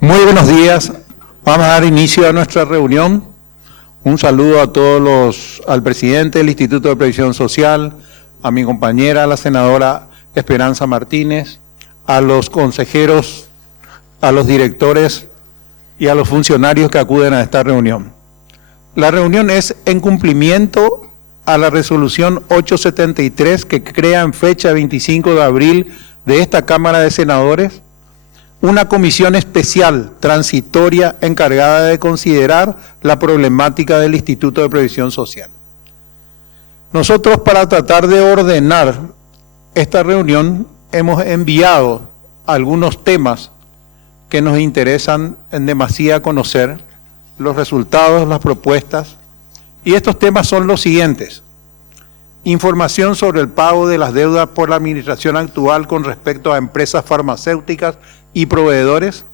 Muy buenos días. Vamos a dar inicio a nuestra reunión. Un saludo a al presidente del Instituto de Previsión Social, a mi compañera, la senadora Esperanza Martínez, a los consejeros, a los directores y a los funcionarios que acuden a esta reunión. La reunión es en cumplimiento a la resolución 873 que crea en fecha 25 de abril de esta Cámara de Senadores una comisión especial transitoria encargada de considerar la problemática del Instituto de Previsión Social. Nosotros, para tratar de ordenar esta reunión, hemos enviado algunos temas que nos interesan en demasía conocer, los resultados, las propuestas, y estos temas son los siguientes: información sobre el pago de las deudas por la administración actual con respecto a empresas farmacéuticas y proveedores,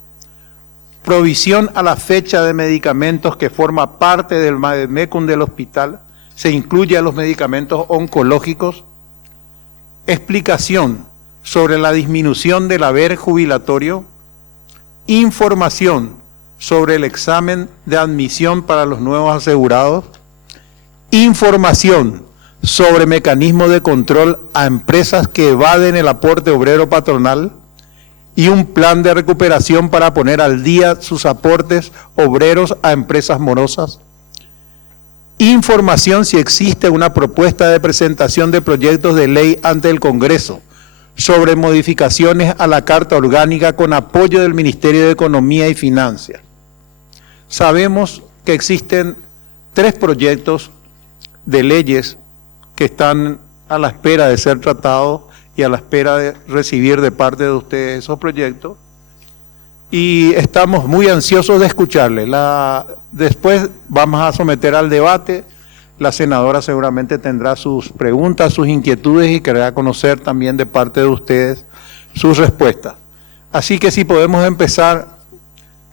provisión a la fecha de medicamentos que forma parte del VADEMECUM del hospital, se incluye a los medicamentos oncológicos, explicación sobre la disminución del haber jubilatorio, información sobre el examen de admisión para los nuevos asegurados, información sobre mecanismo de control a empresas que evaden el aporte obrero patronal y un plan de recuperación para poner al día sus aportes obreros a empresas morosas. Información si existe una propuesta de presentación de proyectos de ley ante el Congreso sobre modificaciones a la Carta Orgánica con apoyo del Ministerio de Economía y Finanzas. Sabemos que existen 3 proyectos de leyes que están a la espera de ser tratados y a la espera de recibir de parte de ustedes esos proyectos, y estamos muy ansiosos de escucharles. Después vamos a someter al debate. La senadora seguramente tendrá sus preguntas, sus inquietudes, y querrá conocer también de parte de ustedes sus respuestas. Así que si podemos empezar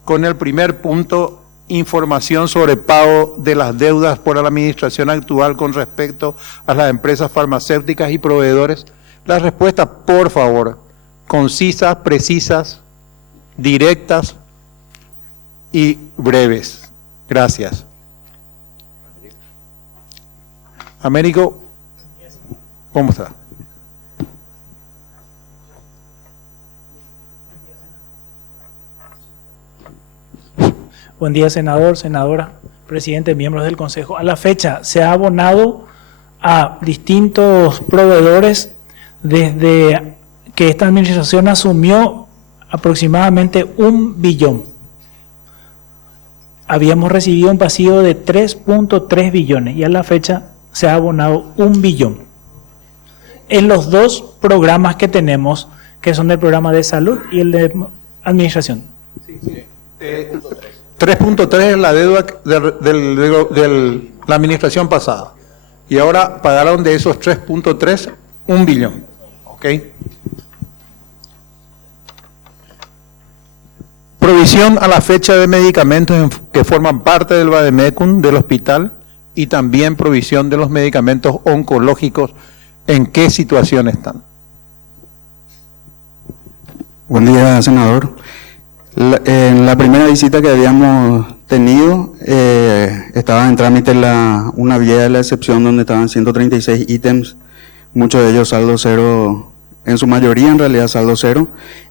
con el primer punto: información sobre pago de las deudas por la administración actual con respecto a las empresas farmacéuticas y proveedores. Las respuestas, por favor, concisas, precisas, directas y breves. Gracias. Américo, ¿cómo está? Buen día, senador, senadora, presidente, miembros del Consejo. A la fecha se ha abonado a distintos proveedores desde que esta administración asumió aproximadamente 1 billón. Habíamos recibido un pasivo de 3.3 billones y a la fecha se ha abonado 1 billón. En los 2 programas que tenemos, que son el programa de salud y el de administración. Sí. 3.3 es la deuda de la administración pasada. Y ahora pagaron de esos 3.3 1 billón. ¿Ok? Provisión a la fecha de medicamentos que forman parte del VADEMECUM del hospital, y también provisión de los medicamentos oncológicos. ¿En qué situación están? Buen día, senador. En la primera visita que habíamos tenido, estaba en trámite una vía de la excepción donde estaban 136 ítems, muchos de ellos saldo cero, en su mayoría en realidad saldo cero,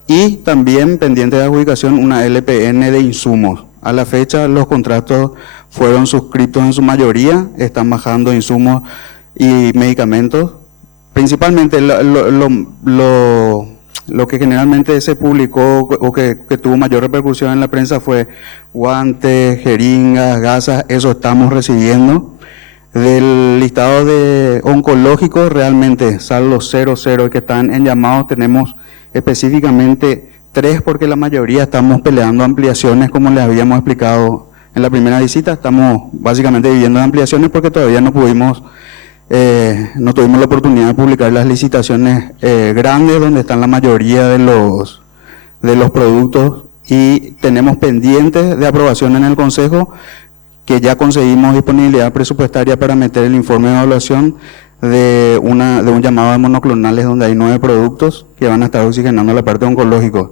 y también pendiente de adjudicación una LPN de insumos. A la fecha los contratos fueron suscritos en su mayoría, están bajando insumos y medicamentos. Principalmente lo que generalmente se publicó o que tuvo mayor repercusión en la prensa fue guantes, jeringas, gasas. Eso estamos recibiendo. Del listado de oncológicos, realmente saldo 0 que están en llamados, tenemos específicamente 3, porque la mayoría estamos peleando ampliaciones, como les habíamos explicado en la primera visita. Estamos básicamente viviendo de ampliaciones porque todavía no tuvimos la oportunidad de publicar las licitaciones grandes donde están la mayoría de los productos, y tenemos pendientes de aprobación en el Consejo, que ya conseguimos disponibilidad presupuestaria para meter el informe de evaluación de un llamado de monoclonales donde hay 9 productos que van a estar oxigenando la parte oncológica.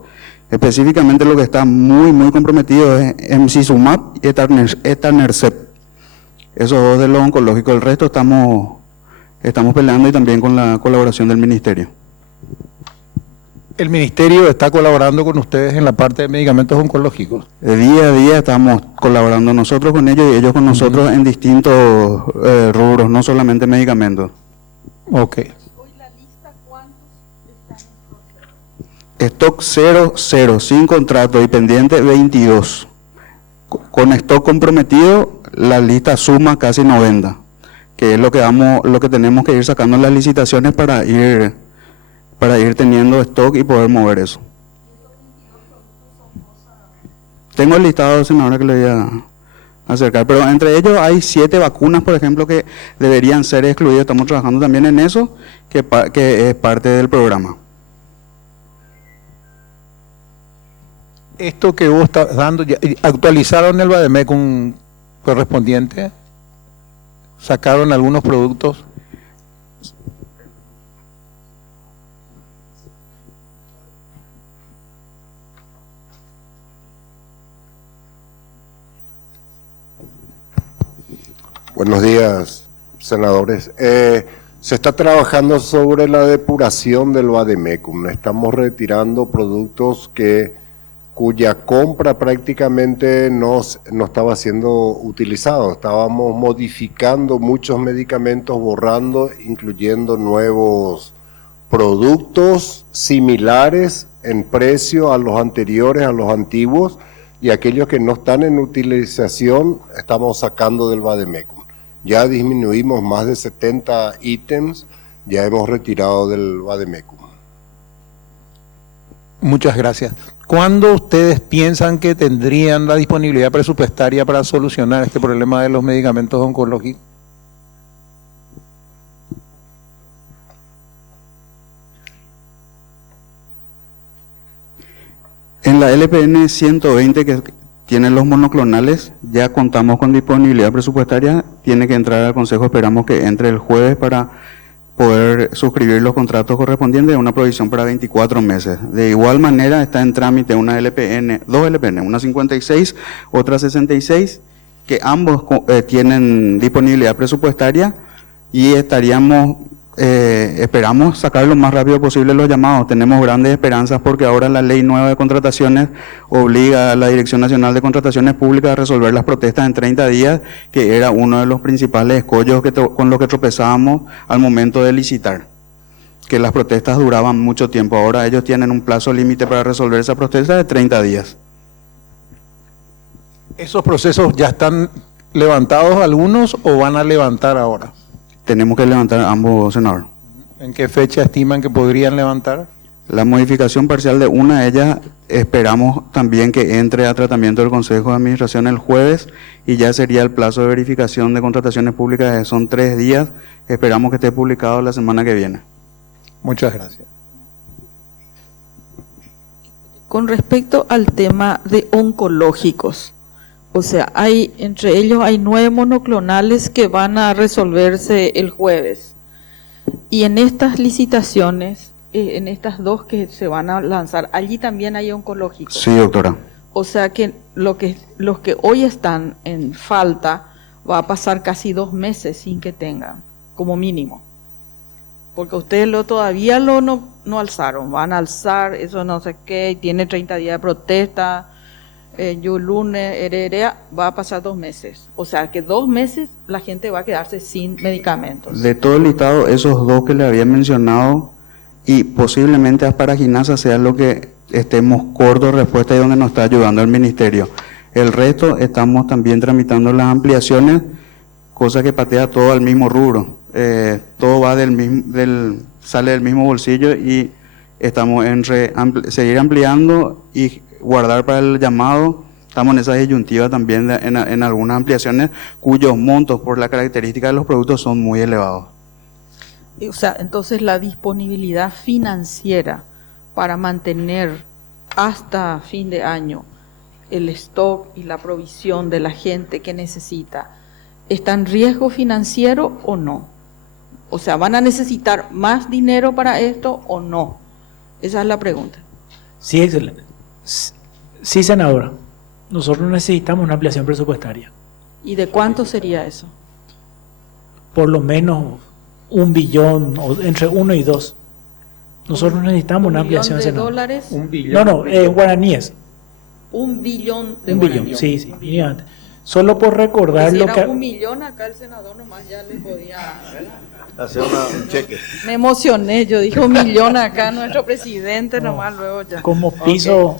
Específicamente lo que está muy comprometido es emcizumab y etanercept. Esos dos de los oncológicos. El resto estamos peleando y también con la colaboración del ministerio. ¿El ministerio está colaborando con ustedes en la parte de medicamentos oncológicos? Día a día estamos colaborando nosotros con ellos y ellos con nosotros en distintos rubros, no solamente medicamentos. Ok. Hoy la lista, ¿cuántos están en proceso? Stock 0, sin contrato y pendiente 22. Con stock comprometido, la lista suma casi 90, que es lo que tenemos que ir sacando en las licitaciones para ir teniendo stock y poder mover eso. Tengo el listado, senadora, que le voy a acercar, pero entre ellos hay 7 vacunas, por ejemplo, que deberían ser excluidas. Estamos trabajando también en eso, que es parte del programa. Esto que vos estás dando, ¿actualizaron el Vademecum correspondiente? ¿Sacaron algunos productos? Buenos días, senadores. Se está trabajando sobre la depuración del Vademecum. Estamos retirando productos cuya compra prácticamente no estaba siendo utilizado. Estábamos modificando muchos medicamentos, borrando, incluyendo nuevos productos similares en precio a los anteriores, a los antiguos, y aquellos que no están en utilización estamos sacando del Vademecum. Ya disminuimos más de 70 ítems, ya hemos retirado del Vademecum. Muchas gracias. ¿Cuándo ustedes piensan que tendrían la disponibilidad presupuestaria para solucionar este problema de los medicamentos oncológicos? En la LPN 120 que tienen los monoclonales, ya contamos con disponibilidad presupuestaria, tiene que entrar al Consejo, esperamos que entre el jueves para poder suscribir los contratos correspondientes, una provisión para 24 meses. De igual manera está en trámite dos LPN, una 56, otra 66, que ambos tienen disponibilidad presupuestaria y esperamos sacar lo más rápido posible los llamados. Tenemos grandes esperanzas porque ahora la ley nueva de contrataciones obliga a la Dirección Nacional de Contrataciones Públicas a resolver las protestas en 30 días, que era uno de los principales escollos con los que tropezábamos al momento de licitar, que las protestas duraban mucho tiempo. Ahora ellos tienen un plazo límite para resolver esa protesta de 30 días. ¿Esos procesos ya están levantados algunos o van a levantar ahora? Tenemos que levantar ambos, senador. ¿En qué fecha estiman que podrían levantar? La modificación parcial de una de ellas esperamos también que entre a tratamiento del Consejo de Administración el jueves y ya sería el plazo de verificación de contrataciones públicas, son 3 días, esperamos que esté publicado la semana que viene. Muchas gracias. Con respecto al tema de oncológicos, o sea, entre ellos hay 9 monoclonales que van a resolverse el jueves. Y en estas licitaciones, en estas 2 que se van a lanzar, allí también hay oncológicos. Sí, doctora. O sea que los que hoy están en falta va a pasar casi 2 meses sin que tengan, como mínimo. Porque ustedes todavía no alzaron, van a alzar, eso no sé qué, y tiene 30 días de protesta. Va a pasar 2 meses. O sea que 2 meses la gente va a quedarse sin medicamentos. De todo el listado, esos 2 que le había mencionado y posiblemente asparaginasa sea lo que estemos cortos de respuesta y donde nos está ayudando el ministerio. El resto estamos también tramitando las ampliaciones, cosa que patea todo al mismo rubro. Todo va sale del mismo bolsillo y estamos en seguir ampliando y guardar para el llamado. Estamos en esa disyuntiva también en algunas ampliaciones cuyos montos por la característica de los productos son muy elevados. O sea, entonces la disponibilidad financiera para mantener hasta fin de año el stock y la provisión de la gente que necesita, ¿está en riesgo financiero o no? O sea, ¿van a necesitar más dinero para esto o no? Esa es la pregunta. Sí, excelente. Sí, senadora. Nosotros necesitamos una ampliación presupuestaria. ¿Y de cuánto sería eso? Por lo menos 1 billón, o entre 1 y 2. Nosotros necesitamos una ampliación, ¿1 billón de senadora. dólares? Un billón. No, guaraníes. 1 billón de 1 billón, guaraníes. sí. Mira, solo por recordar Si lo era que... 1 millón, acá el senador nomás ya le podía... Hacer un cheque. Me emocioné, yo dije 1 millón acá, nuestro presidente nomás luego ya. Como piso...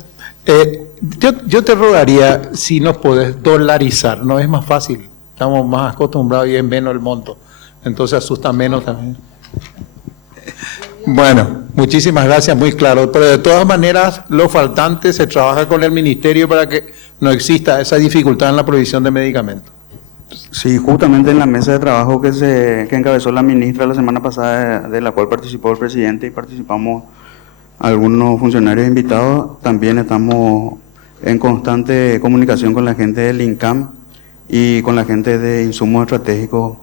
Yo te rogaría si nos podés dolarizar, no es más fácil, estamos más acostumbrados y es menos el monto, entonces asusta menos también. Bueno, muchísimas gracias, muy claro, pero de todas maneras lo faltante se trabaja con el ministerio para que no exista esa dificultad en la provisión de medicamentos. Sí, justamente en la mesa de trabajo que encabezó la ministra la semana pasada, de la cual participó el presidente y participamos algunos funcionarios invitados, también estamos en constante comunicación con la gente del INCAM y con la gente de insumos estratégicos,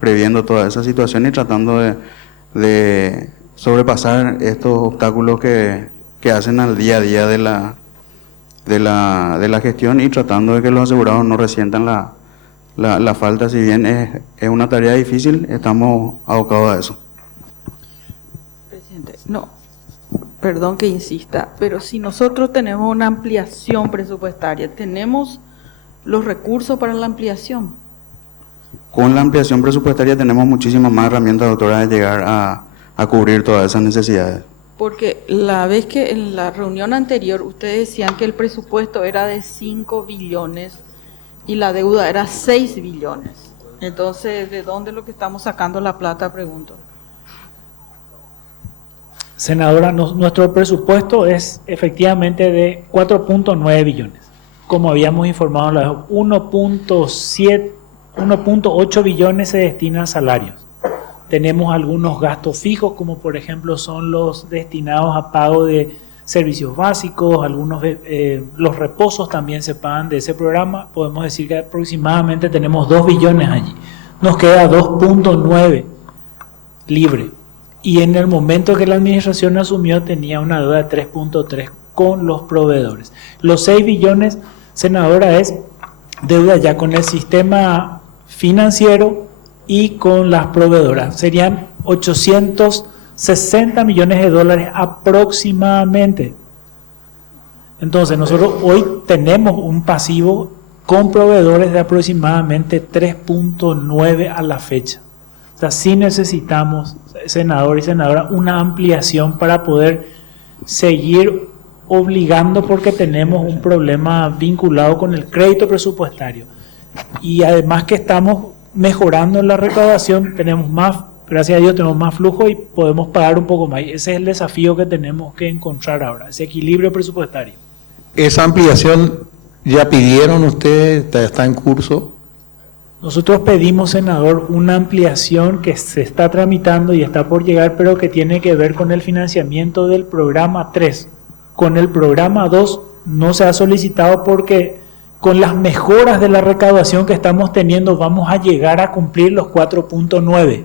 previendo toda esa situación y tratando de sobrepasar estos obstáculos que hacen al día a día de la gestión y tratando de que los asegurados no resientan la falta. Si bien es una tarea difícil, estamos abocados a eso. Presidente, no, perdón que insista, pero si nosotros tenemos una ampliación presupuestaria, ¿tenemos los recursos para la ampliación? Con la ampliación presupuestaria tenemos muchísimas más herramientas, doctora, de llegar a cubrir todas esas necesidades. Porque la vez que en la reunión anterior ustedes decían que el presupuesto era de 5 billones y la deuda era 6 billones. Entonces, ¿de dónde es lo que estamos sacando la plata? Pregunto. Senadora, nuestro presupuesto es efectivamente de 4.9 billones. Como habíamos informado, 1.8 billones se destina a salarios. Tenemos algunos gastos fijos, como por ejemplo son los destinados a pago de servicios básicos, algunos los reposos también se pagan de ese programa. Podemos decir que aproximadamente tenemos 2 billones allí. Nos queda 2.9 libre. Y en el momento que la administración asumió tenía una deuda de 3.3 con los proveedores. Los 6 billones, senadora, es deuda ya con el sistema financiero y con las proveedoras. Serían 860 millones de dólares aproximadamente. Entonces nosotros hoy tenemos un pasivo con proveedores de aproximadamente 3.9 a la fecha. O sea, sí necesitamos, senador y senadora, una ampliación para poder seguir obligando, porque tenemos un problema vinculado con el crédito presupuestario. Y además que estamos mejorando la recaudación, tenemos más, gracias a Dios, tenemos más flujo y podemos pagar un poco más. Ese es el desafío que tenemos que encontrar ahora, ese equilibrio presupuestario. ¿Esa ampliación ya pidieron ustedes? ¿Está en curso? Nosotros pedimos, senador, una ampliación que se está tramitando y está por llegar, pero que tiene que ver con el financiamiento del programa 3. Con el programa 2 no se ha solicitado porque con las mejoras de la recaudación que estamos teniendo vamos a llegar a cumplir los 4.9.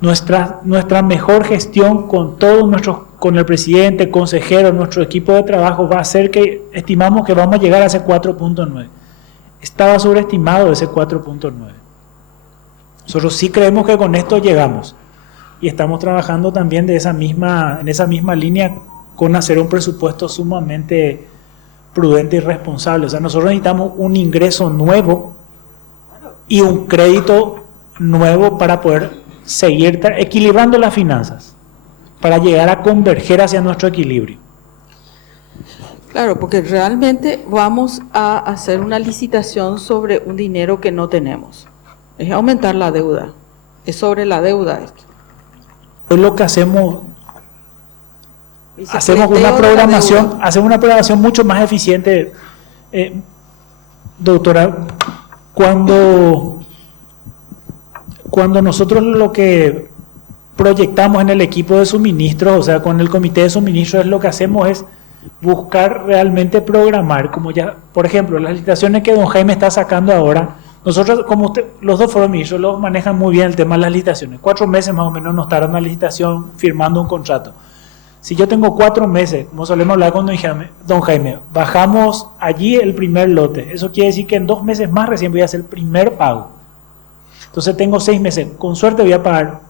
Nuestra mejor gestión con todos con el presidente, consejero, nuestro equipo de trabajo va a hacer que estimamos que vamos a llegar a ese 4.9. Estaba sobreestimado ese 4.9. Nosotros sí creemos que con esto llegamos y estamos trabajando también en esa misma línea con hacer un presupuesto sumamente prudente y responsable. O sea, nosotros necesitamos un ingreso nuevo y un crédito nuevo para poder seguir equilibrando las finanzas, para llegar a converger hacia nuestro equilibrio. Claro, porque realmente vamos a hacer una licitación sobre un dinero que no tenemos. Es aumentar la deuda. Es sobre la deuda esto. Es lo que hacemos. Dice, Hacemos pleteo una de la programación, deuda. hacemos una programación mucho más eficiente. Doctora, cuando nosotros lo que proyectamos en el equipo de suministros, o sea, con el comité de suministros, es lo que hacemos es buscar realmente programar, como ya, por ejemplo, las licitaciones que don Jaime está sacando ahora. Nosotros, como usted, los dos fueron ministros, los manejan muy bien el tema de las licitaciones. 4 meses más o menos nos tardan una licitación firmando un contrato. Si yo tengo 4 meses, como solemos hablar con don Jaime, bajamos allí el primer lote. Eso quiere decir que en 2 meses más recién voy a hacer el primer pago. Entonces tengo 6 meses. Con suerte voy a pagar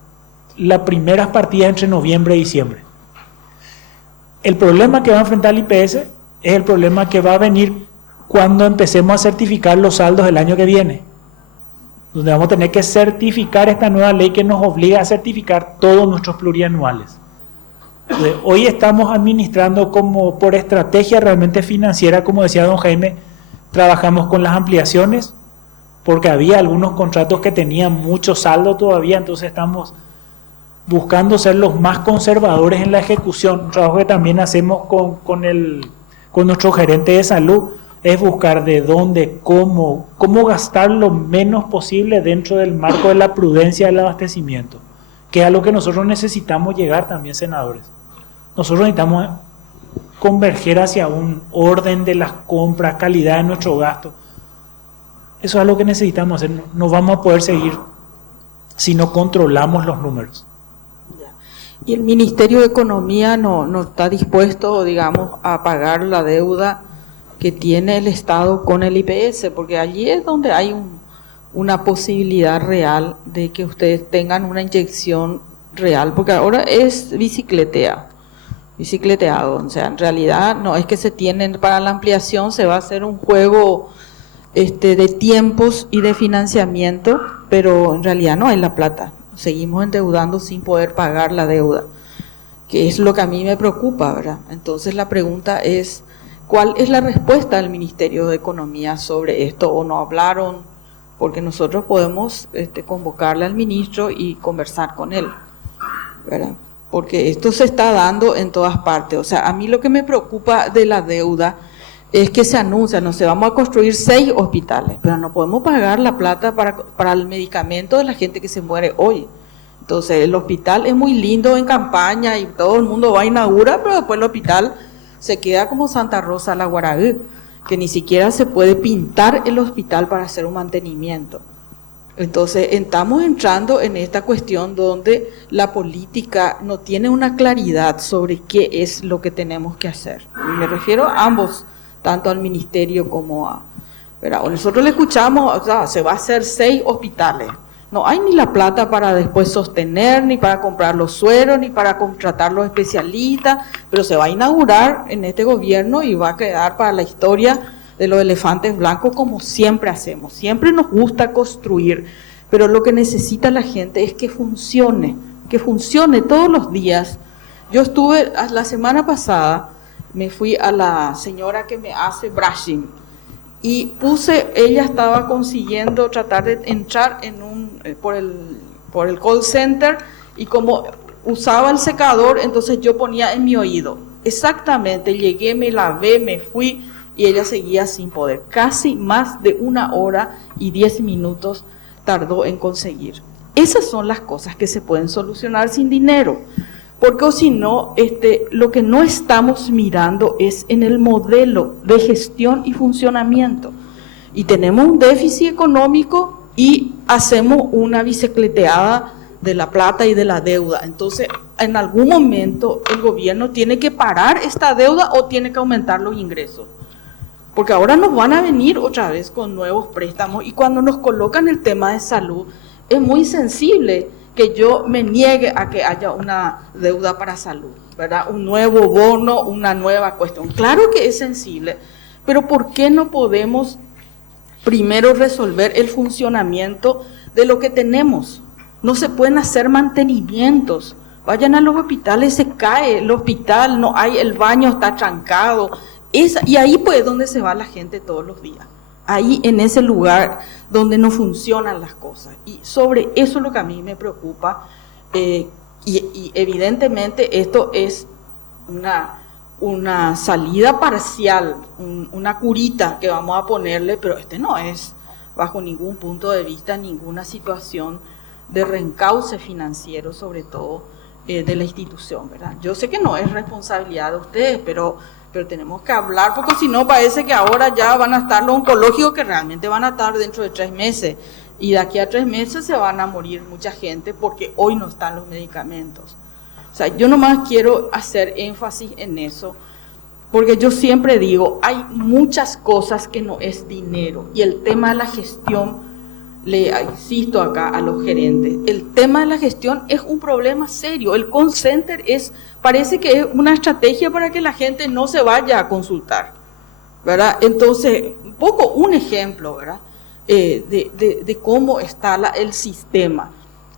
las primeras partidas entre noviembre y diciembre. El problema que va a enfrentar el IPS es el problema que va a venir cuando empecemos a certificar los saldos del año que viene, donde vamos a tener que certificar esta nueva ley que nos obliga a certificar todos nuestros plurianuales. Entonces, hoy estamos administrando como por estrategia realmente financiera, como decía don Jaime, trabajamos con las ampliaciones, porque había algunos contratos que tenían mucho saldo todavía, entonces estamos buscando ser los más conservadores en la ejecución. Un trabajo que también hacemos con nuestro gerente de salud es buscar de dónde, cómo gastar lo menos posible dentro del marco de la prudencia del abastecimiento, que es a lo que nosotros necesitamos llegar también, senadores. Nosotros necesitamos converger hacia un orden de las compras, calidad de nuestro gasto. Eso es lo que necesitamos hacer. No vamos a poder seguir si no controlamos los números. Y el Ministerio de Economía no está dispuesto, digamos, a pagar la deuda que tiene el Estado con el IPS, porque allí es donde hay una posibilidad real de que ustedes tengan una inyección real, porque ahora es bicicleteado, o sea, en realidad no es que se tienen para la ampliación, se va a hacer un juego de tiempos y de financiamiento, pero en realidad no hay la plata. Seguimos endeudando sin poder pagar la deuda, que es lo que a mí me preocupa, ¿verdad? Entonces la pregunta es, ¿cuál es la respuesta del Ministerio de Economía sobre esto? ¿O no hablaron? Porque nosotros podemos convocarle al ministro y conversar con él, ¿verdad? Porque esto se está dando en todas partes. O sea, a mí lo que me preocupa de la deuda es que se anuncia, no sé, vamos a construir 6 hospitales, pero no podemos pagar la plata para el medicamento de la gente que se muere hoy. Entonces, el hospital es muy lindo en campaña y todo el mundo va a inaugurar, pero después el hospital se queda como Santa Rosa la Guaraí, que ni siquiera se puede pintar el hospital para hacer un mantenimiento. Entonces, estamos entrando en esta cuestión donde la política no tiene una claridad sobre qué es lo que tenemos que hacer. Y me refiero a ambos, tanto al ministerio como a... ¿verdad? Nosotros le escuchamos, o sea, se va a hacer 6 hospitales. No hay ni la plata para después sostener, ni para comprar los sueros, ni para contratar los especialistas, pero se va a inaugurar en este gobierno y va a quedar para la historia de los elefantes blancos, como siempre hacemos. Siempre nos gusta construir, pero lo que necesita la gente es que funcione todos los días. Yo estuve la semana pasada, me fui a la señora que me hace brushing y ella estaba consiguiendo tratar de entrar por el call center, y como usaba el secador, entonces yo ponía en mi oído. Exactamente, llegué, me lavé, me fui y ella seguía sin poder. Casi más de 1 hora y 10 minutos tardó en conseguir. Esas son las cosas que se pueden solucionar sin dinero. Porque si no, lo que no estamos mirando es en el modelo de gestión y funcionamiento. Y tenemos un déficit económico y hacemos una bicicleteada de la plata y de la deuda. Entonces, en algún momento el gobierno tiene que parar esta deuda o tiene que aumentar los ingresos. Porque ahora nos van a venir otra vez con nuevos préstamos, y cuando nos colocan el tema de salud, es muy sensible que yo me niegue a que haya una deuda para salud, ¿verdad? Un nuevo bono, una nueva cuestión. Claro que es sensible, pero ¿por qué no podemos primero resolver el funcionamiento de lo que tenemos? No se pueden hacer mantenimientos. Vayan a los hospitales, se cae el hospital, no hay, el baño está trancado. Y ahí pues es donde se va la gente todos los días. Ahí en ese lugar donde no funcionan las cosas. Y sobre eso es lo que a mí me preocupa. Y evidentemente esto es una salida parcial, una curita que vamos a ponerle, pero no es bajo ningún punto de vista ninguna situación de reencauce financiero, sobre todo de la institución, ¿verdad? Yo sé que no es responsabilidad de ustedes, pero tenemos que hablar, porque si no parece que ahora ya van a estar los oncológicos, que realmente van a estar dentro de 3 meses, y de aquí a 3 meses se van a morir mucha gente porque hoy no están los medicamentos. sea, yo nomás quiero hacer énfasis en eso, porque yo siempre digo, hay muchas cosas que no es dinero, y el tema de la gestión, le insisto acá a los gerentes, el tema de la gestión es un problema serio. El call center parece que es una estrategia para que la gente no se vaya a consultar, ¿verdad? Entonces, un ejemplo, ¿verdad? De cómo está el sistema.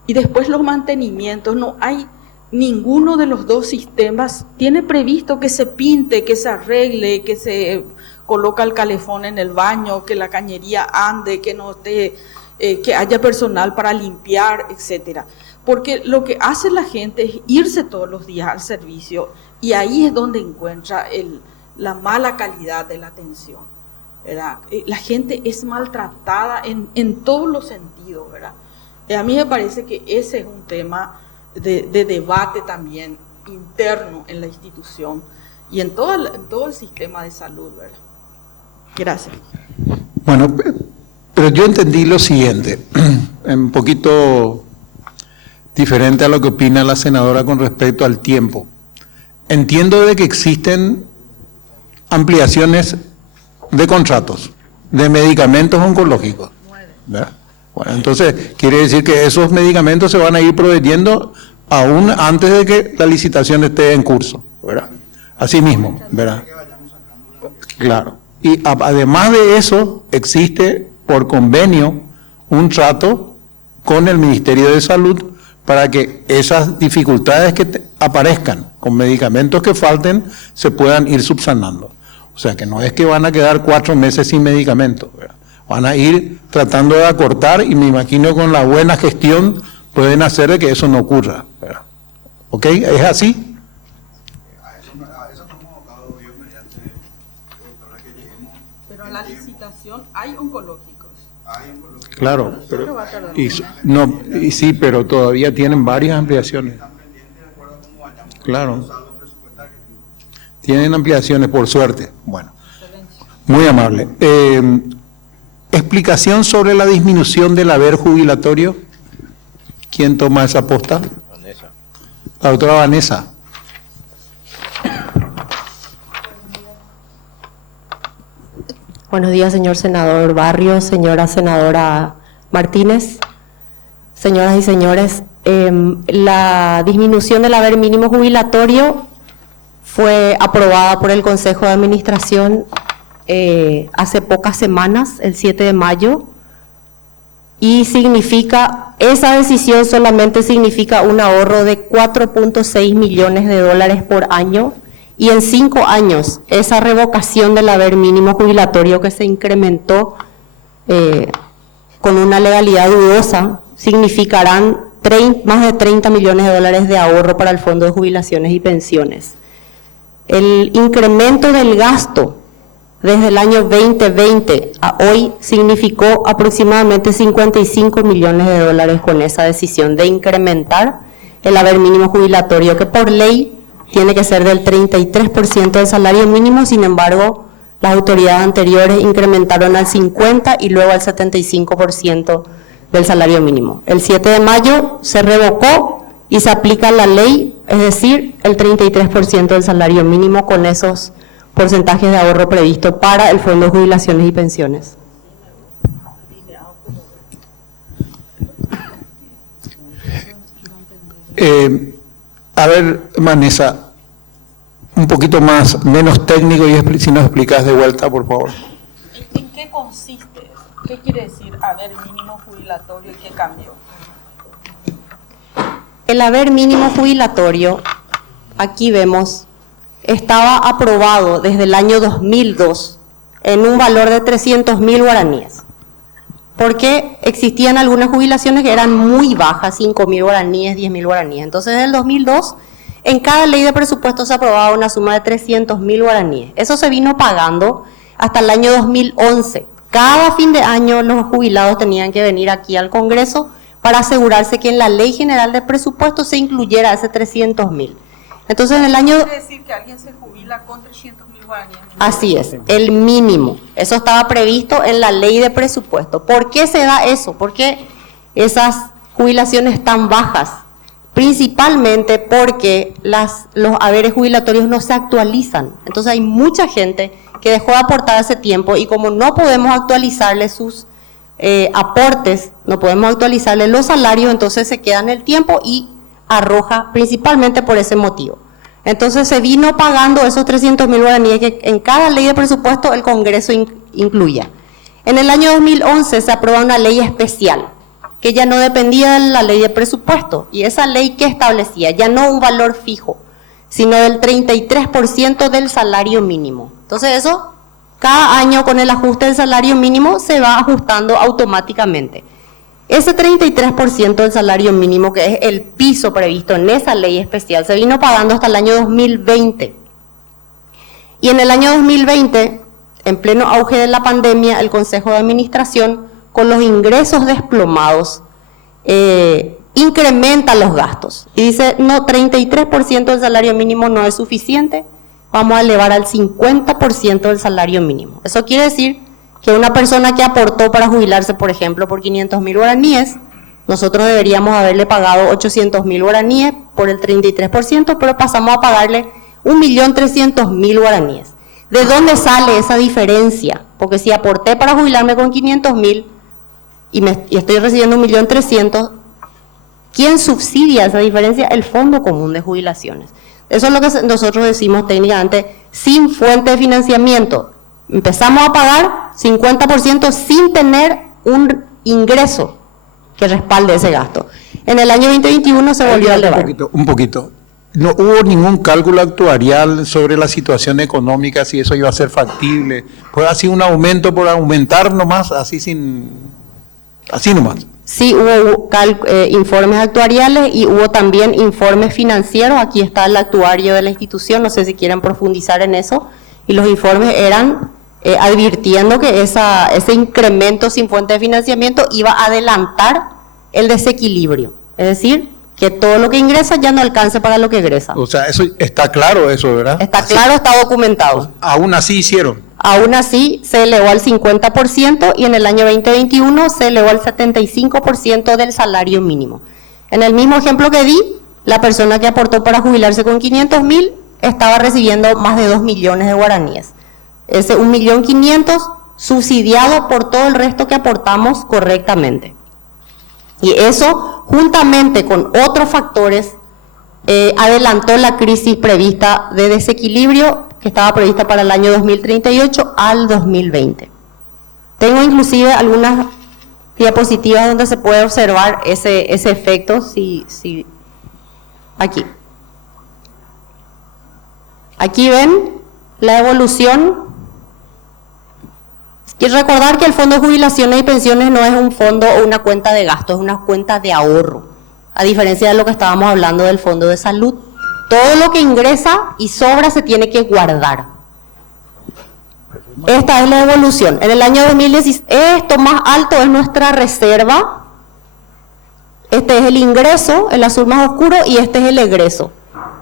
Y después los mantenimientos, no hay ninguno de los dos sistemas tiene previsto que se pinte, que se arregle, que se coloca el calefón en el baño, que la cañería ande, que no esté, que haya personal para limpiar, etcétera. Porque lo que hace la gente es irse todos los días al servicio, y ahí es donde encuentra la mala calidad de la atención, ¿verdad? La gente es maltratada en todos los sentidos, ¿verdad? A mí me parece que ese es un tema de debate también interno en la institución y en todo el sistema de salud, ¿verdad? Gracias. Bueno, pero yo entendí lo siguiente, un poquito diferente a lo que opina la senadora con respecto al tiempo. Entiendo de que existen ampliaciones de contratos, de medicamentos oncológicos, ¿verdad? Bueno, entonces quiere decir que esos medicamentos se van a ir proveyendo aún antes de que la licitación esté en curso, ¿verdad? Así mismo, ¿verdad? Claro. Y además de eso, existe por convenio un trato con el Ministerio de Salud para que esas dificultades que aparezcan con medicamentos que falten se puedan ir subsanando. O sea que no es que van a quedar 4 meses sin medicamentos, ¿verdad? Van a ir tratando de acortar, y me imagino con la buena gestión pueden hacer de que eso no ocurra, ¿verdad? ¿Ok? ¿Es así? Pero en la licitación hay oncológicos. Claro, pero, sí, pero todavía tienen varias ampliaciones. Claro. Tienen ampliaciones, por suerte. Bueno, muy amable. Explicación sobre la disminución del haber jubilatorio. ¿Quién toma esa posta? Vanessa. La doctora Vanessa. Buenos días, señor senador Barrios, señora senadora Martínez, señoras y señores. La disminución del haber mínimo jubilatorio fue aprobada por el Consejo de Administración hace pocas semanas, el 7 de mayo, y esa decisión solamente significa un ahorro de 4.6 millones de dólares por año, y en 5 años esa revocación del haber mínimo jubilatorio que se incrementó con una legalidad dudosa significarán más de 30 millones de dólares de ahorro para el Fondo de Jubilaciones y Pensiones. El incremento del gasto desde el año 2020 a hoy significó aproximadamente 55 millones de dólares con esa decisión de incrementar el haber mínimo jubilatorio, que por ley tiene que ser del 33% del salario mínimo. Sin embargo, las autoridades anteriores incrementaron al 50% y luego al 75% del salario mínimo. El 7 de mayo se revocó y se aplica la ley, es decir, el 33% del salario mínimo con esos porcentajes de ahorro previsto para el Fondo de Jubilaciones y Pensiones. A ver, Vanessa, un poquito menos técnico, y si nos explicas de vuelta, por favor. ¿En qué consiste eso? ¿Qué quiere decir haber mínimo jubilatorio y qué cambió? El haber mínimo jubilatorio, aquí vemos, estaba aprobado desde el año 2002 en un valor de 300.000 guaraníes, porque existían algunas jubilaciones que eran muy bajas, 5.000 guaraníes, 10.000 guaraníes. Entonces, desde el 2002, en cada ley de presupuesto se aprobaba una suma de 300.000 guaraníes. Eso se vino pagando hasta el año 2011. Cada fin de año los jubilados tenían que venir aquí al Congreso para asegurarse que en la Ley General de Presupuesto se incluyera ese 300.000. Entonces, en el año... ¿Quiere decir que alguien se jubila con 300.000 guaraníes? Así es, el mínimo. Eso estaba previsto en la Ley de Presupuesto. ¿Por qué se da eso? ¿Por qué esas jubilaciones tan bajas principalmente porque los haberes jubilatorios no se actualizan. Entonces hay mucha gente que dejó de aportar hace tiempo y como no podemos actualizarle sus aportes, no podemos actualizarle los salarios, entonces se queda en el tiempo y arroja principalmente por ese motivo. Entonces se vino pagando esos 300.000 guaraníes que en cada ley de presupuesto el Congreso incluía. En el año 2011 se aprueba una ley especial que ya no dependía de la ley de presupuesto, y esa ley que establecía ya no un valor fijo, sino del 33% del salario mínimo. Entonces eso, cada año con el ajuste del salario mínimo se va ajustando automáticamente. Ese 33% del salario mínimo, que es el piso previsto en esa ley especial, se vino pagando hasta el año 2020. Y en el año 2020, en pleno auge de la pandemia, el Consejo de Administración, con los ingresos desplomados, incrementa los gastos. Y dice, no, 33% del salario mínimo no es suficiente, vamos a elevar al 50% del salario mínimo. Eso quiere decir que una persona que aportó para jubilarse, por ejemplo, por 500.000 guaraníes, nosotros deberíamos haberle pagado 800.000 guaraníes por el 33%, pero pasamos a pagarle 1.300.000 guaraníes. ¿De dónde sale esa diferencia? Porque si aporté para jubilarme con 500.000 y estoy recibiendo 1.300.000, ¿quién subsidia esa diferencia? El Fondo Común de Jubilaciones. Eso es lo que nosotros decimos técnicamente, sin fuente de financiamiento. Empezamos a pagar 50% sin tener un ingreso que respalde ese gasto. En el año 2021 se volvió a elevar. Un poquito. No hubo ningún cálculo actuarial sobre la situación económica, si eso iba a ser factible. ¿Fue así un aumento por aumentar nomás, así nomás? Sí, hubo informes actuariales y hubo también informes financieros. Aquí está el actuario de la institución, no sé si quieren profundizar en eso. Y los informes eran advirtiendo que ese incremento sin fuente de financiamiento iba a adelantar el desequilibrio. Es decir, que todo lo que ingresa ya no alcance para lo que egresa. O sea, eso está claro, eso, ¿verdad? Está claro, está documentado. Aún así hicieron. Aún así se elevó al 50% y en el año 2021 se elevó al 75% del salario mínimo. En el mismo ejemplo que di, la persona que aportó para jubilarse con 500.000 estaba recibiendo más de 2 millones de guaraníes. Ese 1.500.000 subsidiado por todo el resto que aportamos correctamente. Y eso, juntamente con otros factores, adelantó la crisis prevista de desequilibrio que estaba prevista para el año 2038 al 2020. Tengo inclusive algunas diapositivas donde se puede observar ese efecto, aquí. Aquí ven la evolución. Quiero recordar que el Fondo de Jubilaciones y Pensiones no es un fondo o una cuenta de gasto, es una cuenta de ahorro, a diferencia de lo que estábamos hablando del Fondo de Salud. Todo lo que ingresa y sobra se tiene que guardar. Esta es la evolución. En el año 2016, esto más alto es nuestra reserva. Este es el ingreso, el azul más oscuro, y este es el egreso.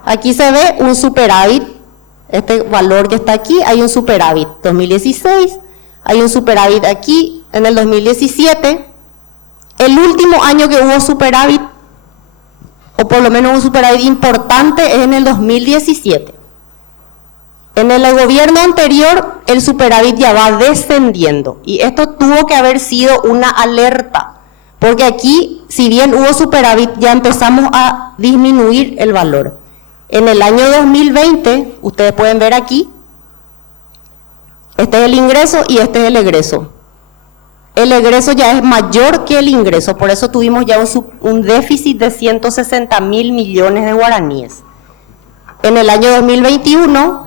Aquí se ve un superávit. Este valor que está aquí, hay un superávit. 2016, hay un superávit aquí. En el 2017, el último año que hubo superávit, o por lo menos un superávit importante, es en el 2017. En el gobierno anterior, el superávit ya va descendiendo. Y esto tuvo que haber sido una alerta, porque aquí, si bien hubo superávit, ya empezamos a disminuir el valor. En el año 2020, ustedes pueden ver aquí, este es el ingreso y este es el egreso. El egreso ya es mayor que el ingreso, por eso tuvimos ya un déficit de 160.000 millones de guaraníes. En el año 2021,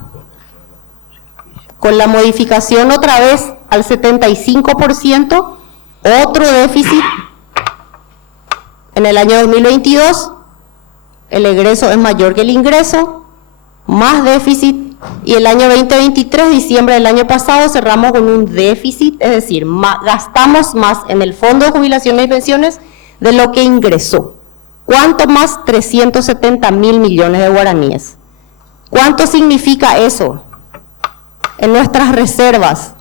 con la modificación otra vez al 75%, otro déficit. En el año 2022, el egreso es mayor que el ingreso, más déficit, y el año 2023, diciembre del año pasado, cerramos con un déficit, es decir, gastamos más en el Fondo de Jubilaciones y Pensiones de lo que ingresó. ¿Cuánto más? 370.000 millones de guaraníes. ¿Cuánto significa eso en nuestras reservas?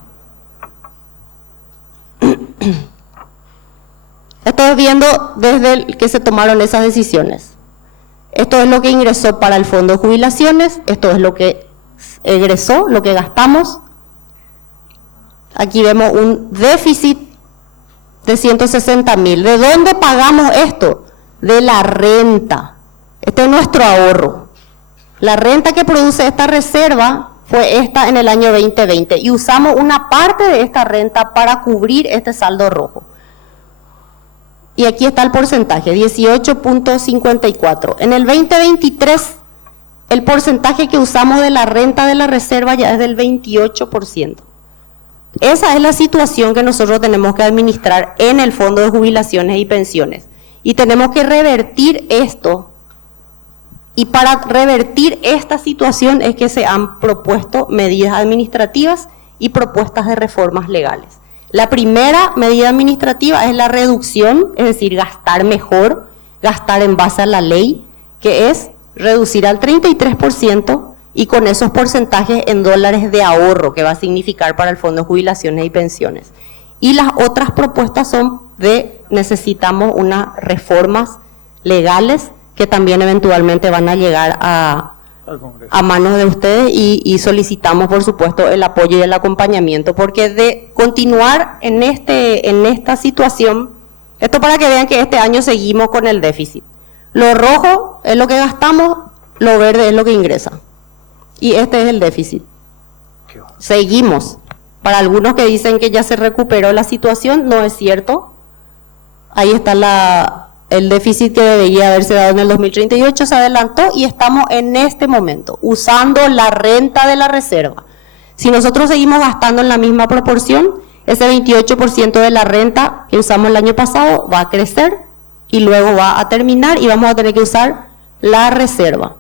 Estoy viendo desde que se tomaron esas decisiones. Esto es lo que ingresó para el fondo de jubilaciones, esto es lo que egresó, lo que gastamos. Aquí vemos un déficit de 160.000. ¿De dónde pagamos esto? De la renta. Este es nuestro ahorro. La renta que produce esta reserva fue esta en el año 2020 y usamos una parte de esta renta para cubrir este saldo rojo. Y aquí está el porcentaje, 18.54. En el 2023, el porcentaje que usamos de la renta de la reserva ya es del 28%. Esa es la situación que nosotros tenemos que administrar en el Fondo de Jubilaciones y Pensiones. Y tenemos que revertir esto. Y para revertir esta situación es que se han propuesto medidas administrativas y propuestas de reformas legales. La primera medida administrativa es la reducción, es decir, gastar mejor, gastar en base a la ley, que es reducir al 33% y con esos porcentajes en dólares de ahorro que va a significar para el Fondo de Jubilaciones y Pensiones. Y las otras propuestas son necesitamos unas reformas legales que también eventualmente van a llegar a manos de ustedes y solicitamos, por supuesto, el apoyo y el acompañamiento, porque de continuar en esta situación, esto para que vean que este año seguimos con el déficit. Lo rojo es lo que gastamos, lo verde es lo que ingresa. Y este es el déficit. Seguimos. Para algunos que dicen que ya se recuperó la situación, no es cierto. Ahí está el déficit que debería haberse dado en el 2038, se adelantó y estamos en este momento usando la renta de la reserva. Si nosotros seguimos gastando en la misma proporción, ese 28% de la renta que usamos el año pasado va a crecer y luego va a terminar y vamos a tener que usar la reserva.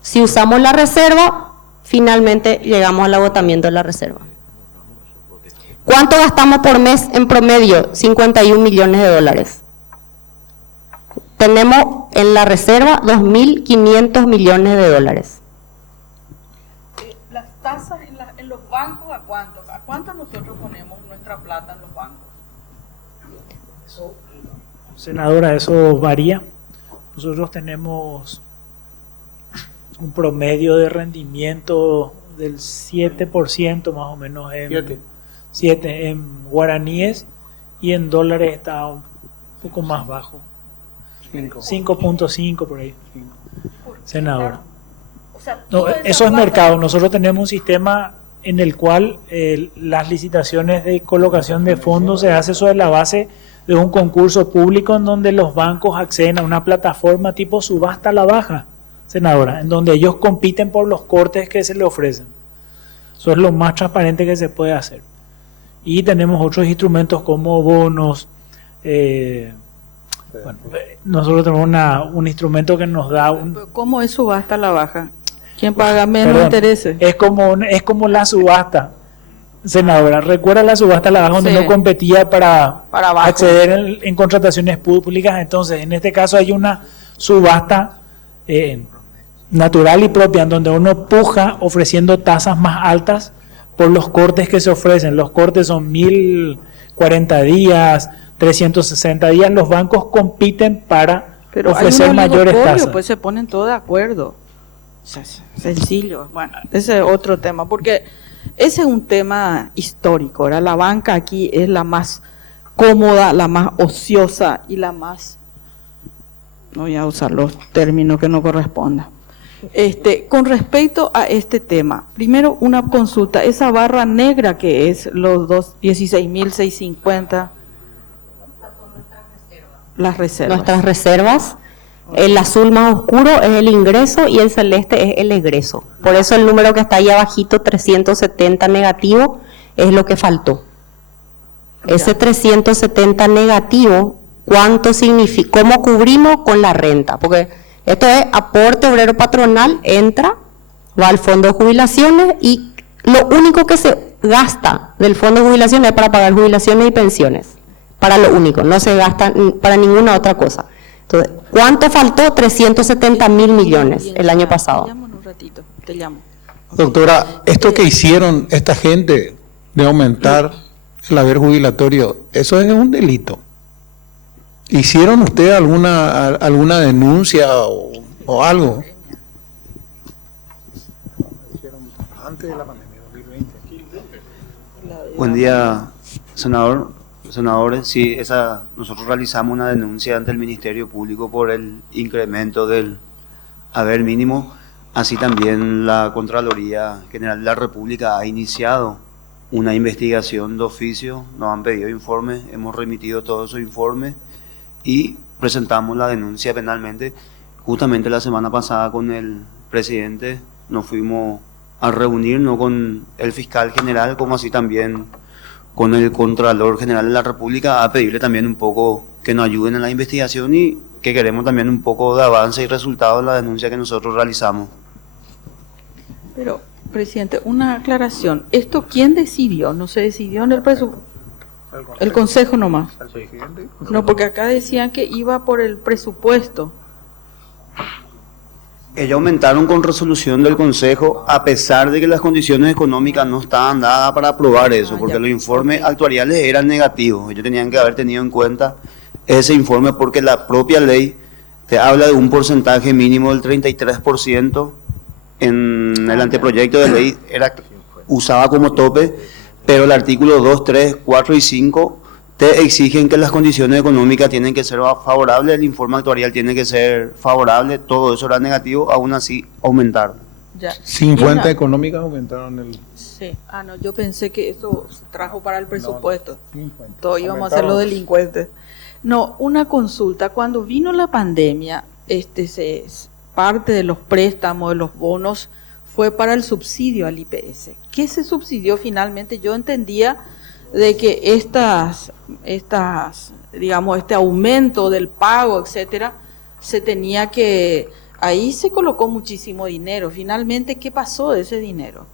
Si usamos la reserva, finalmente llegamos al agotamiento de la reserva. ¿Cuánto gastamos por mes en promedio? 51 millones de dólares. Tenemos en la reserva 2.500 millones de dólares. Las tasas en los bancos, ¿a cuánto? ¿A cuánto nosotros ponemos nuestra plata en los bancos? Senadora, eso varía. Nosotros tenemos un promedio de rendimiento del 7% más o menos en guaraníes, y en dólares está un poco más bajo. 5.5 por ahí. Senadora. O sea, No, eso es mercado. Nosotros tenemos un sistema en el cual las licitaciones de colocación de fondos se hace sobre la base de un concurso público en donde los bancos acceden a una plataforma tipo subasta a la baja, senadora, en donde ellos compiten por los cortes que se le ofrecen. Eso es lo más transparente que se puede hacer. Y tenemos otros instrumentos como bonos. Bueno, nosotros tenemos un instrumento que nos da ¿Cómo es subasta a la baja? ¿Quién paga menos Perdón, intereses? Es como la subasta, senadora. ¿Recuerda la subasta a la baja donde Sí. no competía para abajo. acceder en contrataciones públicas? Entonces, en este caso hay una subasta natural y propia, en donde uno puja ofreciendo tasas más altas por los cortes que se ofrecen. Los cortes son 1.040 días, 360 días. Los bancos compiten para Pero ofrecer hay un mayores oligopolio, tasas. pues se ponen todos de acuerdo. O sea, es sencillo. Bueno, ese es otro tema, porque ese es un tema histórico. Ahora la banca aquí es la más cómoda, la más ociosa y la más, no voy a usar los términos que no correspondan. Con respecto a este tema, primero una consulta, esa barra negra que es los 16.650, las reservas. Nuestras reservas, el azul más oscuro es el ingreso y el celeste es el egreso. Por eso el número que está ahí abajito, 370 negativo, es lo que faltó. Ese 370 negativo, ¿cuánto significa? ¿Cómo cubrimos con la renta? Porque esto es aporte obrero patronal, entra, va al fondo de jubilaciones y lo único que se gasta del fondo de jubilaciones es para pagar jubilaciones y pensiones. Para lo único, no se gasta para ninguna otra cosa. Entonces, ¿cuánto faltó? 370.000 millones el año pasado. Te llamo en un ratito, te llamo. Doctora, esto que hicieron esta gente de aumentar el haber jubilatorio, eso es un delito. ¿Hicieron ustedes alguna denuncia o algo? Antes de la pandemia, 2020. Buen día, senadores. Sí, nosotros realizamos una denuncia ante el Ministerio Público por el incremento del haber mínimo. Así también la Contraloría General de la República ha iniciado una investigación de oficio, nos han pedido informes, hemos remitido todos esos informes y presentamos la denuncia penalmente. Justamente la semana pasada con el presidente nos fuimos a reunirnos con el fiscal general, como así también con el Contralor General de la República, a pedirle también un poco que nos ayuden en la investigación y que queremos también un poco de avance y resultado en la denuncia que nosotros realizamos. Pero, presidente, una aclaración. ¿Esto quién decidió? ¿No se decidió en el presupuesto? El Consejo nomás. No, porque acá decían que iba por el presupuesto. Ellos aumentaron con resolución del Consejo, a pesar de que las condiciones económicas no estaban dadas para aprobar eso, porque los informes actuariales eran negativos. Ellos tenían que haber tenido en cuenta ese informe porque la propia ley te habla de un porcentaje mínimo del 33%. En el anteproyecto de ley usaba como tope, pero el artículo 2, 3, 4 y 5 te exigen que las condiciones económicas tienen que ser favorables, el informe actuarial tiene que ser favorable, todo eso era negativo, aún así aumentaron. Ya. Sin fuente económica aumentaron el... Sí. No, yo pensé que eso se trajo para el presupuesto. Sin fuente. Todos íbamos a ser los delincuentes. No, una consulta. Cuando vino la pandemia, parte de los préstamos, de los bonos, fue para el subsidio al IPS. ¿Qué se subsidió finalmente? Yo entendía de que digamos, este aumento del pago, etcétera, se tenía que, ahí se colocó muchísimo dinero. Finalmente, ¿qué pasó de ese dinero?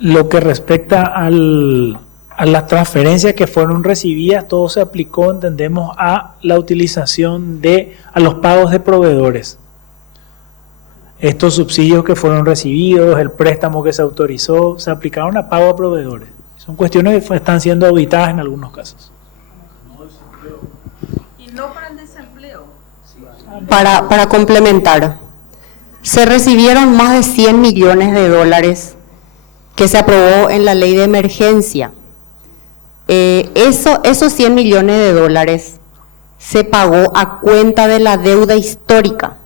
Lo que respecta a las transferencias que fueron recibidas, todo se aplicó, entendemos, a la utilización a los pagos de proveedores. Estos subsidios que fueron recibidos, el préstamo que se autorizó, se aplicaron a pago a proveedores. Son cuestiones que están siendo auditadas en algunos casos. Y no para el desempleo. Para complementar, se recibieron más de 100 millones de dólares que se aprobó en la ley de emergencia. Esos 100 millones de dólares se pagó a cuenta de la deuda histórica.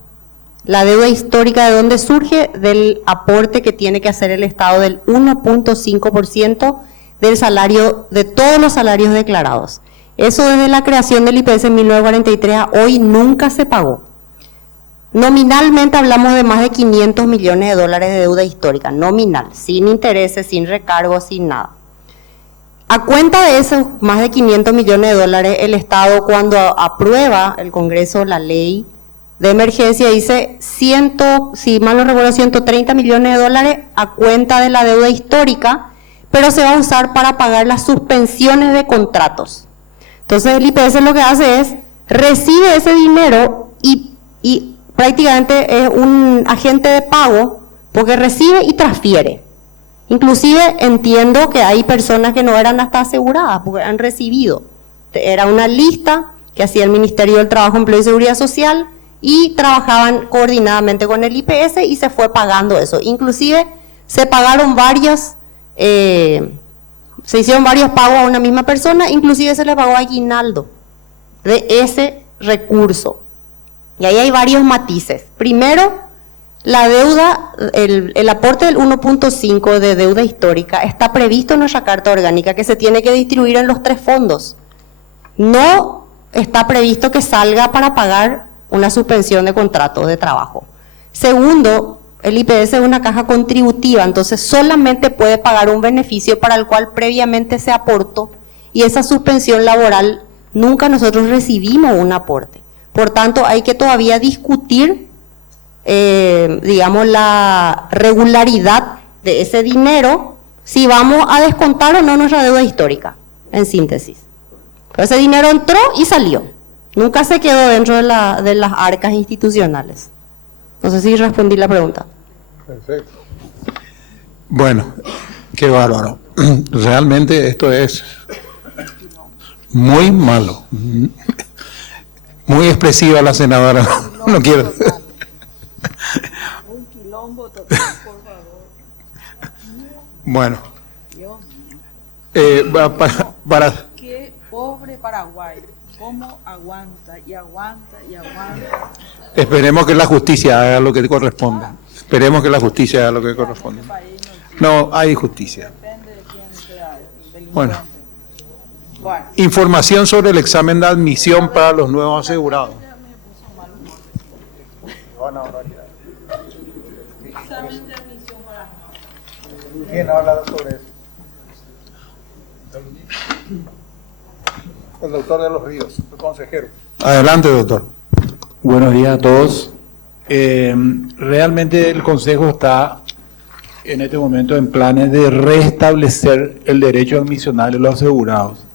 La deuda histórica, ¿de dónde surge? Del aporte que tiene que hacer el Estado del 1.5% del salario, de todos los salarios declarados. Eso desde la creación del IPS en 1943 a hoy nunca se pagó. Nominalmente hablamos de más de 500 millones de dólares de deuda histórica, nominal, sin intereses, sin recargos, sin nada. A cuenta de esos más de 500 millones de dólares, el Estado, cuando aprueba el Congreso la ley de emergencia, dice si mal no recuerdo, 130 millones de dólares a cuenta de la deuda histórica, pero se va a usar para pagar las suspensiones de contratos. Entonces el IPS lo que hace es, recibe ese dinero y prácticamente es un agente de pago, porque recibe y transfiere. Inclusive entiendo que hay personas que no eran hasta aseguradas, porque han recibido. Era una lista que hacía el Ministerio del Trabajo, Empleo y Seguridad Social, y trabajaban coordinadamente con el IPS y se fue pagando eso. Inclusive se pagaron se hicieron varios pagos a una misma persona, inclusive se le pagó aguinaldo de ese recurso. Y ahí hay varios matices. Primero, la deuda, el aporte del 1.5 de deuda histórica está previsto en nuestra Carta Orgánica, que se tiene que distribuir en los 3 fondos. No está previsto que salga para pagar una suspensión de contrato de trabajo. Segundo, el IPS es una caja contributiva, entonces solamente puede pagar un beneficio para el cual previamente se aportó, y esa suspensión laboral nunca nosotros recibimos un aporte. Por tanto, hay que todavía discutir, digamos, la regularidad de ese dinero, si vamos a descontar o no nuestra deuda histórica, en síntesis. Pero ese dinero entró y salió. Nunca se quedó dentro de las arcas institucionales. No sé si respondí la pregunta. Perfecto. Bueno, qué bárbaro. Realmente esto es Muy malo. Muy expresiva la senadora. No quiero. Un quilombo total, por favor. Bueno. Dios mío. Para Qué pobre Paraguay. Cómo aguanta y aguanta y aguanta. esperemos que la justicia haga lo que corresponde. Esperemos que la justicia haga lo que corresponde. No, hay justicia. Depende de quién sea el delincuente. Bueno. Bueno. Información sobre el examen de admisión para los nuevos asegurados. ¿Quién habla sobre eso? El doctor de los Ríos, el consejero. Adelante, doctor. Buenos días a todos. Realmente el Consejo está en este momento en planes de restablecer el derecho admisional de los asegurados.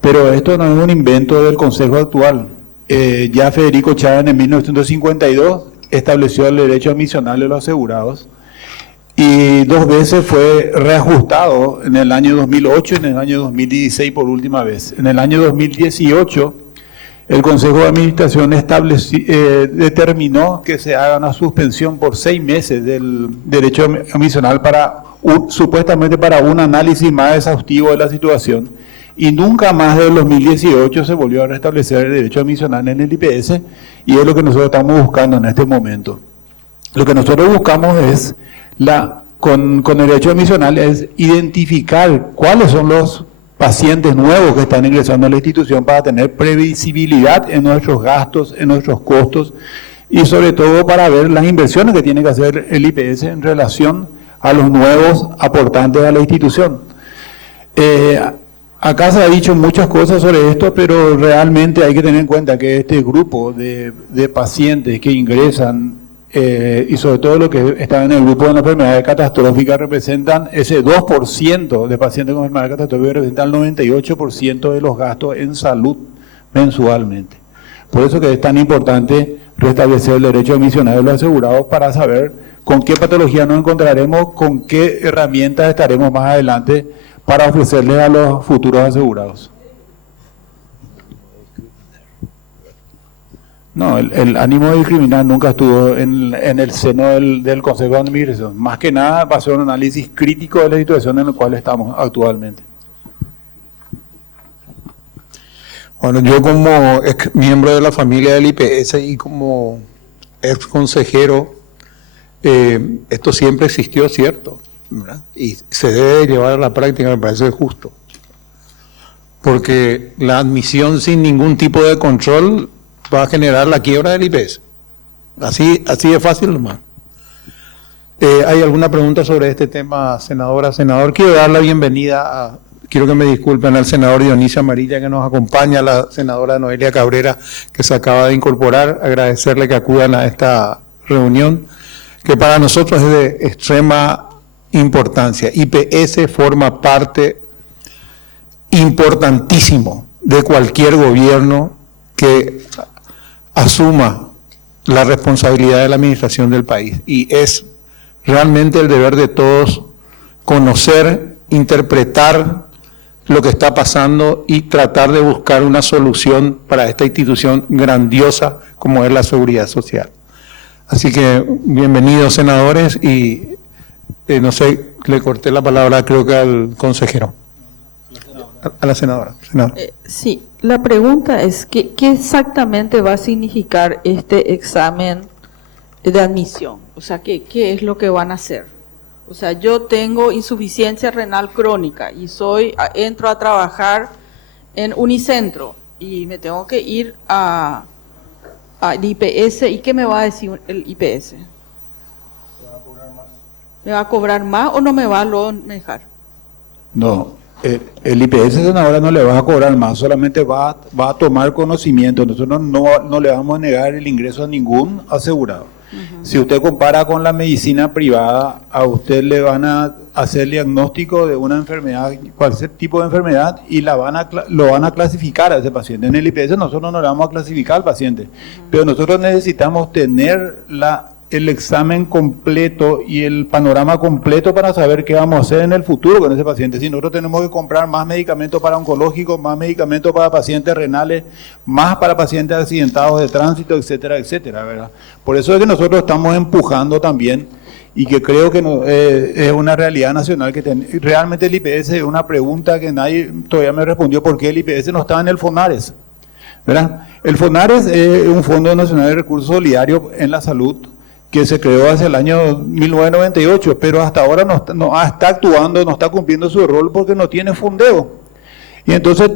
Pero esto no es un invento del Consejo actual. Ya Federico Chávez en 1952 estableció el derecho admisional de los asegurados y 2 veces fue reajustado en el año 2008 y en el año 2016 por última vez. En el año 2018 el Consejo de Administración determinó que se haga una suspensión por 6 meses del derecho admisional supuestamente para un análisis más exhaustivo de la situación. Y nunca más desde el 2018 se volvió a restablecer el derecho admisional en el IPS, y es lo que nosotros estamos buscando en este momento. Lo que nosotros buscamos es, con el derecho admisional, es identificar cuáles son los pacientes nuevos que están ingresando a la institución para tener previsibilidad en nuestros gastos, en nuestros costos, y sobre todo para ver las inversiones que tiene que hacer el IPS en relación a los nuevos aportantes a la institución. Acá se ha dicho muchas cosas sobre esto, pero realmente hay que tener en cuenta que este grupo de pacientes que ingresan, y sobre todo los que están en el grupo de enfermedades catastróficas, representan ese 2% de pacientes con enfermedades catastróficas, representan el 98% de los gastos en salud mensualmente. Por eso que es tan importante restablecer el derecho admisional de los asegurados para saber con qué patología nos encontraremos, con qué herramientas estaremos más adelante para ofrecerles a los futuros asegurados. No, el ánimo de discriminar nunca estuvo en el seno del Consejo de Administración. Más que nada va a ser un análisis crítico de la situación en la cual estamos actualmente. Bueno, yo como ex miembro de la familia del IPS y como ex consejero, esto siempre existió, ¿cierto? ¿Verdad? Y se debe llevar a la práctica, me parece justo. Porque la admisión sin ningún tipo de control va a generar la quiebra del IPS. Así de fácil nomás. ¿Hay alguna pregunta sobre este tema, senadora? Senador, quiero dar la bienvenida quiero que me disculpen al senador Dionisio Amarilla que nos acompaña, a la senadora Noelia Cabrera que se acaba de incorporar, agradecerle que acudan a esta reunión, que para nosotros es de extrema importancia. IPS forma parte importantísimo de cualquier gobierno que asuma la responsabilidad de la administración del país, y es realmente el deber de todos conocer, interpretar lo que está pasando y tratar de buscar una solución para esta institución grandiosa como es la seguridad social. Así que bienvenidos, senadores, y no sé, le corté la palabra creo que al consejero. A la senadora. Sí, la pregunta es, ¿qué exactamente va a significar este examen de admisión? O sea, ¿qué es lo que van a hacer? O sea, yo tengo insuficiencia renal crónica y entro a trabajar en Unicentro y me tengo que ir al IPS. ¿Y qué me va a decir el IPS? ¿Me va a cobrar más o no me va a dejar? No, el IPS, senadora, no le va a cobrar más, solamente va a tomar conocimiento. Nosotros no le vamos a negar el ingreso a ningún asegurado. Si usted compara con la medicina privada, a usted le van a hacer el diagnóstico de una enfermedad, cualquier tipo de enfermedad, y lo van a clasificar a ese paciente. En el IPS nosotros no le vamos a clasificar al paciente, pero nosotros necesitamos tener la el examen completo y el panorama completo para saber qué vamos a hacer en el futuro con ese paciente. Si nosotros tenemos que comprar más medicamentos para oncológicos, más medicamentos para pacientes renales, más para pacientes accidentados de tránsito, etcétera, etcétera, ¿verdad? Por eso es que nosotros estamos empujando también, y que creo que es una realidad nacional, que realmente el IPS es una pregunta que nadie todavía me respondió, ¿por qué el IPS no está en el FONARES? ¿Verdad? El FONARES es un Fondo Nacional de Recursos Solidarios en la Salud, que se creó hace el año 1998, pero hasta ahora no está actuando, no está cumpliendo su rol porque no tiene fondeo. Y entonces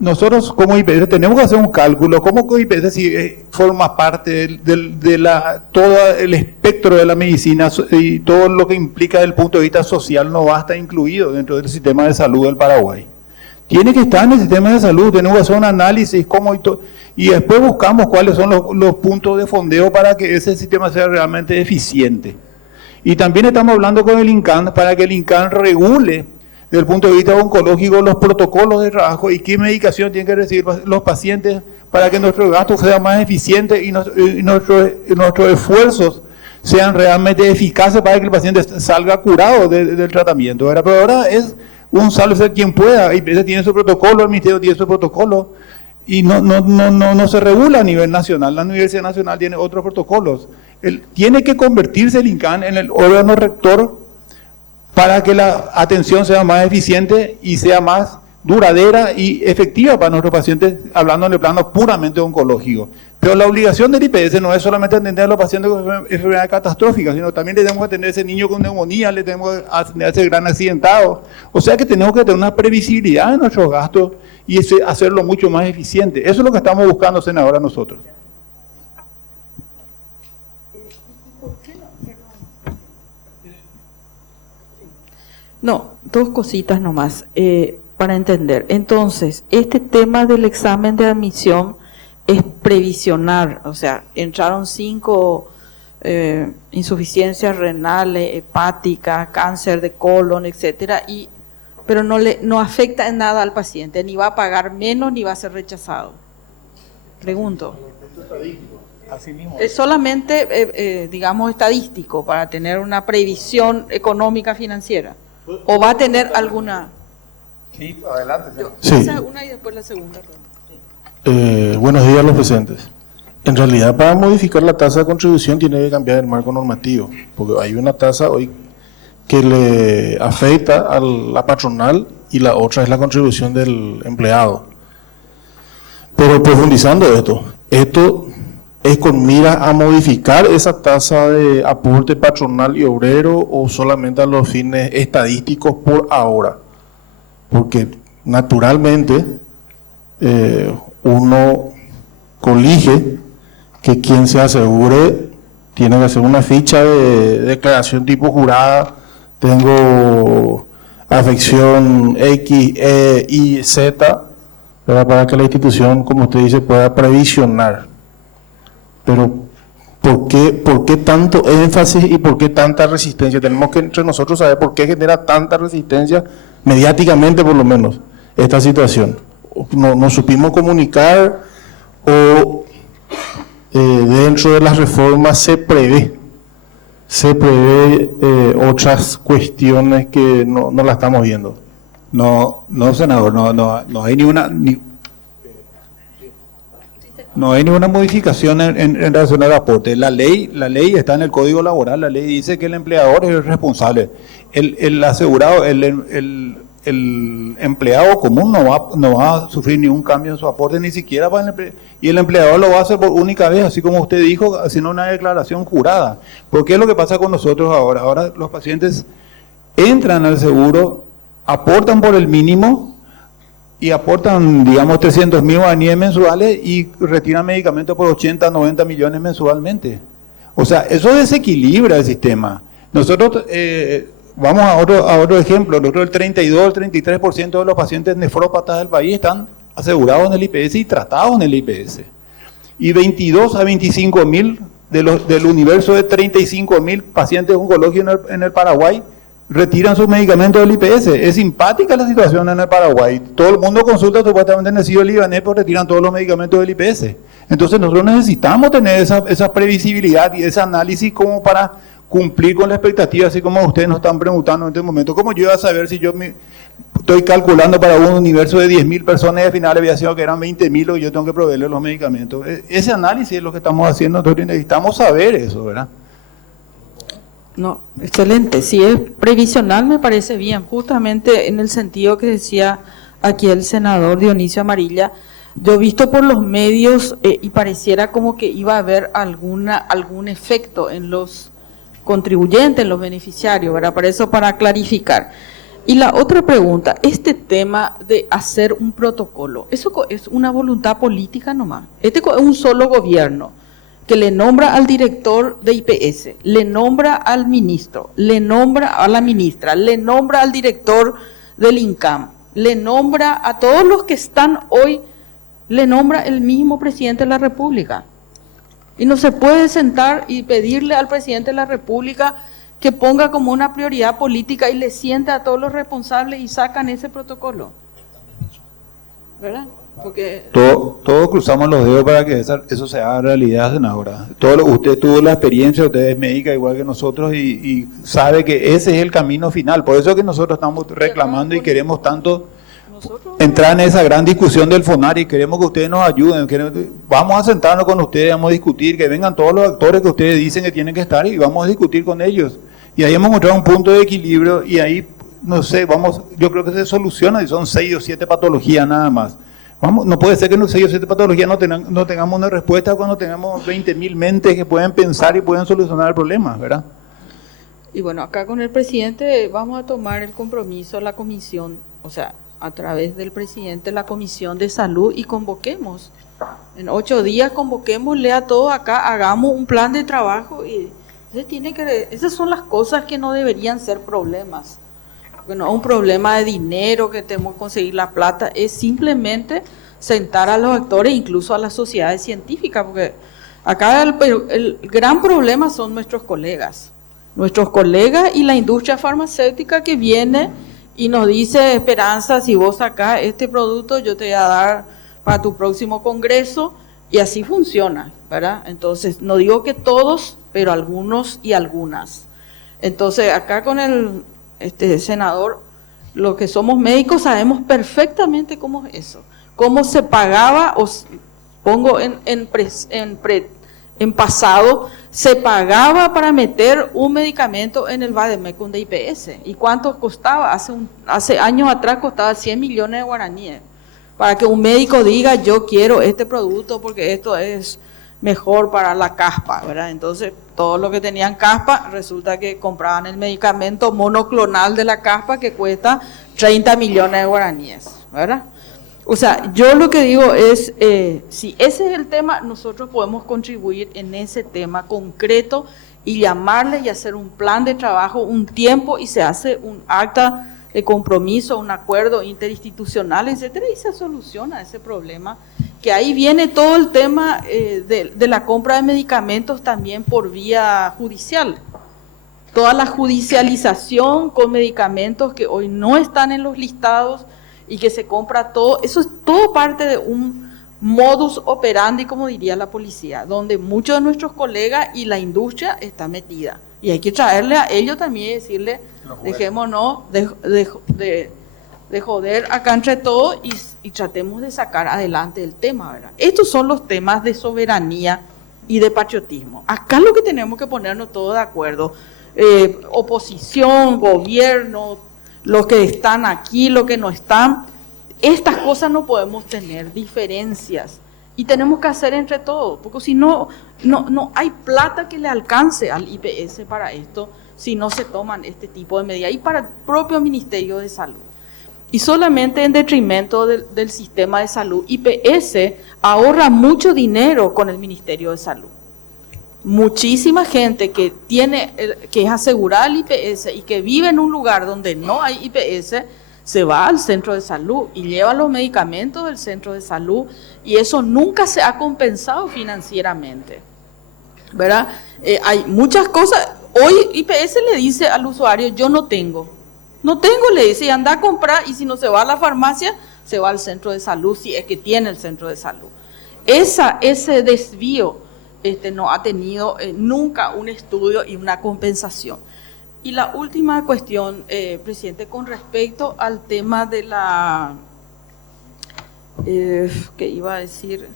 nosotros como IPS tenemos que hacer un cálculo, cómo IPS si forma parte de todo el espectro de la medicina y todo lo que implica desde el punto de vista social no va a estar incluido dentro del sistema de salud del Paraguay. Tiene que estar en el sistema de salud, tenemos que hacer un análisis y después buscamos cuáles son los puntos de fondeo para que ese sistema sea realmente eficiente. Y también estamos hablando con el INCAN para que el INCAN regule desde el punto de vista oncológico los protocolos de trabajo y qué medicación tienen que recibir los pacientes para que nuestro gasto sea más eficiente y nuestros esfuerzos sean realmente eficaces para que el paciente salga curado del tratamiento. ¿Verdad? Pero ahora es un sálvese quien pueda, IPS tiene su protocolo, el Ministerio tiene su protocolo, y no se regula a nivel nacional. La Universidad Nacional tiene otros protocolos. Tiene que convertirse el INCAN en el órgano rector para que la atención sea más eficiente y sea más duradera y efectiva para nuestros pacientes, hablando en el plano puramente oncológico. Pero la obligación del IPS no es solamente atender a los pacientes con enfermedades catastróficas, sino también le tenemos que atender a ese niño con neumonía, le tenemos que atender a ese gran accidentado. O sea que tenemos que tener una previsibilidad de nuestros gastos y hacerlo mucho más eficiente. Eso es lo que estamos buscando, senadora, nosotros. No, dos cositas nomás para entender. Entonces, este tema del examen de admisión es previsionar, o sea, entraron 5 insuficiencias renales, hepática, cáncer de colon, etcétera, pero no afecta en nada al paciente, ni va a pagar menos ni va a ser rechazado. Pregunto. Es solamente, digamos, estadístico para tener una previsión económica financiera. ¿O va a tener alguna? Sí, adelante. Sí. Una y después la segunda. Buenos días a los presentes. En realidad, para modificar la tasa de contribución tiene que cambiar el marco normativo, porque hay una tasa hoy que le afecta a la patronal y la otra es la contribución del empleado. Pero profundizando esto es con mira a modificar esa tasa de aporte patronal y obrero o solamente a los fines estadísticos por ahora, porque naturalmente uno colige que quien se asegure tiene que hacer una ficha de declaración tipo jurada, tengo afección X, E, Y, Z, ¿verdad? Para que la institución, como usted dice, pueda previsionar. Pero ¿por qué tanto énfasis y por qué tanta resistencia? Tenemos que entre nosotros saber por qué genera tanta resistencia, mediáticamente por lo menos, esta situación. No supimos comunicar o dentro de las reformas se prevé otras cuestiones que no la estamos viendo. No, senador, no hay no hay ninguna modificación en relación al aporte. La ley está en el Código Laboral, la ley dice que el empleador es el responsable. El asegurado, el empleado común no va a sufrir ningún cambio en su aporte, ni siquiera y el empleador lo va a hacer por única vez, así como usted dijo, haciendo una declaración jurada. Porque es lo que pasa con nosotros ahora. Ahora los pacientes entran al seguro, aportan por el mínimo y aportan, digamos, 300.000 guaraníes mensuales y retiran medicamentos por 80, 90 millones mensualmente. O sea, eso desequilibra el sistema. Nosotros, vamos a otro ejemplo, nosotros el 32, el 33% de los pacientes nefrópatas del país están asegurados en el IPS y tratados en el IPS. Y 22 a 25.000 del universo de 35.000 pacientes oncológicos en el Paraguay retiran sus medicamentos del IPS. Es simpática la situación en el Paraguay. Todo el mundo consulta supuestamente en el sitio libanés, pero retiran todos los medicamentos del IPS. Entonces nosotros necesitamos tener esa previsibilidad y ese análisis como para cumplir con la expectativa, así como ustedes nos están preguntando en este momento. ¿Cómo yo iba a saber si yo estoy calculando para un universo de 10.000 personas y al final había sido que eran 20.000 y yo tengo que proveerle los medicamentos? Ese análisis es lo que estamos haciendo, nosotros necesitamos saber eso, ¿verdad? No, excelente. Si es previsional me parece bien, justamente en el sentido que decía aquí el senador Dionisio Amarilla. Yo he visto por los medios y pareciera como que iba a haber algún efecto en los contribuyentes, en los beneficiarios, ¿verdad? Para eso, para clarificar. Y la otra pregunta, este tema de hacer un protocolo, ¿eso es una voluntad política nomás? Este es un solo gobierno que le nombra al director de IPS, le nombra al ministro, le nombra a la ministra, le nombra al director del INCAM, le nombra a todos los que están hoy, le nombra el mismo presidente de la República. Y no se puede sentar y pedirle al presidente de la República que ponga como una prioridad política y le sienta a todos los responsables y sacan ese protocolo. ¿Verdad? Porque Todos cruzamos los dedos para que eso se haga realidad, senadora. Usted tuvo la experiencia, usted es médica igual que nosotros y sabe que ese es el camino final. Por eso es que nosotros estamos reclamando y queremos tanto entrar en esa gran discusión del FONAR y queremos que ustedes nos ayuden. Vamos a sentarnos con ustedes, vamos a discutir, que vengan todos los actores que ustedes dicen que tienen que estar y vamos a discutir con ellos. Y ahí hemos encontrado un punto de equilibrio y ahí, no sé, yo creo que se soluciona y son 6 o 7 patologías nada más. No puede ser que en 6 o 7 patologías no tengamos una respuesta cuando tengamos 20.000 mentes que pueden pensar y pueden solucionar el problema, ¿verdad? Y bueno, acá con el presidente vamos a tomar el compromiso, la comisión, o sea, a través del presidente, la Comisión de Salud y convoquemos. En 8 días convoquémosle a todos acá, hagamos un plan de trabajo y esas son las cosas que no deberían ser problemas. Porque no es un problema de dinero que tenemos que conseguir la plata, es simplemente sentar a los actores, incluso a las sociedades científicas, porque acá el gran problema son nuestros colegas y la industria farmacéutica que viene y nos dice: Esperanza, si vos sacás este producto, yo te voy a dar para tu próximo congreso, y así funciona, ¿verdad? Entonces, no digo que todos, pero algunos y algunas. Entonces, acá con el senador, los que somos médicos sabemos perfectamente cómo es eso, cómo se pagaba, pongo en pasado, se pagaba para meter un medicamento en el vademecum de IPS. ¿Y cuánto costaba? Hace años atrás costaba 100 millones de guaraníes. Para que un médico diga: yo quiero este producto porque esto es mejor para la caspa, ¿verdad? Entonces, todos los que tenían caspa, resulta que compraban el medicamento monoclonal de la caspa que cuesta 30 millones de guaraníes, ¿verdad? O sea, yo lo que digo es, si ese es el tema, nosotros podemos contribuir en ese tema concreto y llamarle y hacer un plan de trabajo, un tiempo, y se hace un acta de compromiso, un acuerdo interinstitucional, etcétera, y se soluciona ese problema. Que ahí viene todo el tema de la compra de medicamentos también por vía judicial. Toda la judicialización con medicamentos que hoy no están en los listados y que se compra todo, eso es todo parte de un modus operandi, como diría la policía, donde muchos de nuestros colegas y la industria está metida. Y hay que traerle a ellos también y decirle: dejémonos de joder acá entre todos y tratemos de sacar adelante el tema, ¿verdad? Estos son los temas de soberanía y de patriotismo. Acá lo que tenemos que ponernos todos de acuerdo, oposición, gobierno, los que están aquí, los que no están, estas cosas no podemos tener diferencias y tenemos que hacer entre todos, porque si no hay plata que le alcance al IPS para esto, si no se toman este tipo de medidas, y para el propio Ministerio de Salud. Y solamente en detrimento del sistema de salud. IPS ahorra mucho dinero con el Ministerio de Salud. Muchísima gente que es asegurada al IPS y que vive en un lugar donde no hay IPS, se va al centro de salud y lleva los medicamentos del centro de salud, y eso nunca se ha compensado financieramente, ¿verdad? Hay muchas cosas, Hoy IPS le dice al usuario, yo no tengo, le dice, y anda a comprar, y si no se va a la farmacia, se va al centro de salud, si es que tiene el centro de salud. Ese desvío no ha tenido nunca un estudio y una compensación. Y la última cuestión, presidente, con respecto al tema de la, ¿qué iba a decir?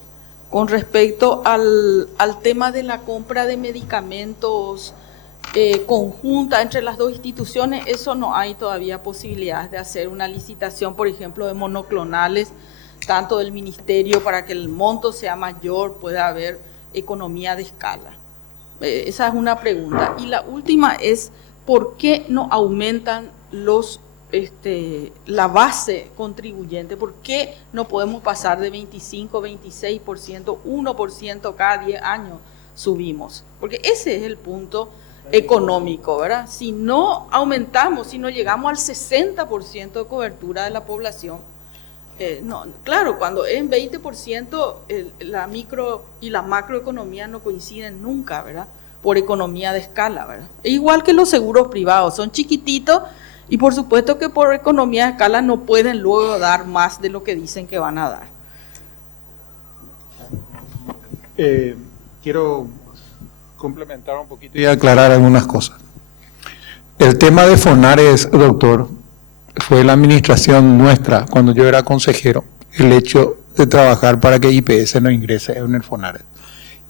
Con respecto al tema de la compra de medicamentos conjunta entre las dos instituciones, eso no hay todavía posibilidades de hacer una licitación, por ejemplo, de monoclonales, tanto del ministerio, para que el monto sea mayor, pueda haber economía de escala. Esa es una pregunta. Y la última es, ¿por qué no aumentan la base contribuyente? ¿Por qué no podemos pasar de 25, 26%, 1% cada 10 años subimos? Porque ese es el punto económico, ¿verdad? Si no aumentamos, si no llegamos al 60% de cobertura de la población, no, claro, cuando es en 20%, la micro y la macroeconomía no coinciden nunca, ¿verdad? Por economía de escala, ¿verdad? Igual que los seguros privados, son chiquititos y por supuesto que por economía de escala no pueden luego dar más de lo que dicen que van a dar. Quiero complementar un poquito y aclarar algunas cosas. El tema de Fonares, doctor, fue la administración nuestra, cuando yo era consejero, el hecho de trabajar para que IPS no ingrese en el Fonares.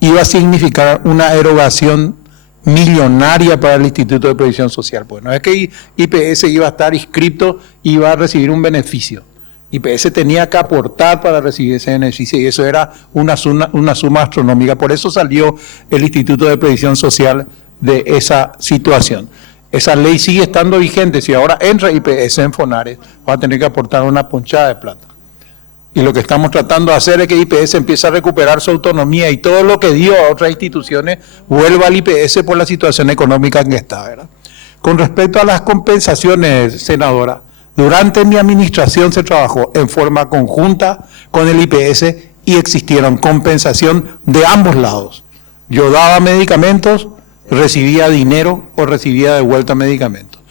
Iba a significar una erogación millonaria para el Instituto de Previsión Social. Pues no es que IPS iba a estar inscrito y iba a recibir un beneficio. IPS tenía que aportar para recibir ese beneficio y eso era una suma astronómica. Por eso salió el Instituto de Previsión Social de esa situación. Esa ley sigue estando vigente. Si ahora entra IPS en Fonares, va a tener que aportar una ponchada de plata. Y lo que estamos tratando de hacer es que IPS empiece a recuperar su autonomía y todo lo que dio a otras instituciones vuelva al IPS por la situación económica en que está, ¿verdad? Con respecto a las compensaciones, senadora, durante mi administración se trabajó en forma conjunta con el IPS y existieron compensación de ambos lados. Yo daba medicamentos, recibía dinero o recibía de vuelta medicamentos.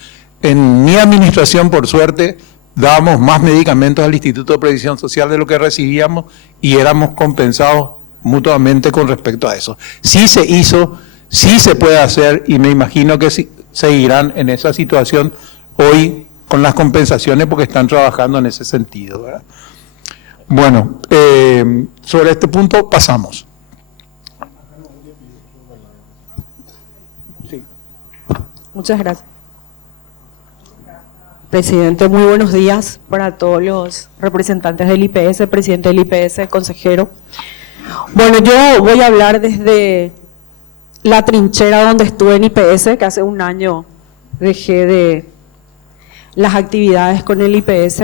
En mi administración, por suerte, dábamos más medicamentos al Instituto de Previsión Social de lo que recibíamos y éramos compensados mutuamente con respecto a eso. Sí se hizo, sí se puede hacer y me imagino que seguirán en esa situación hoy con las compensaciones porque están trabajando en ese sentido, ¿verdad? Bueno, sobre este punto pasamos. Muchas gracias. Presidente, muy buenos días para todos los representantes del IPS, presidente del IPS, consejero. Bueno, yo voy a hablar desde la trinchera donde estuve en IPS, que hace un año dejé de las actividades con el IPS.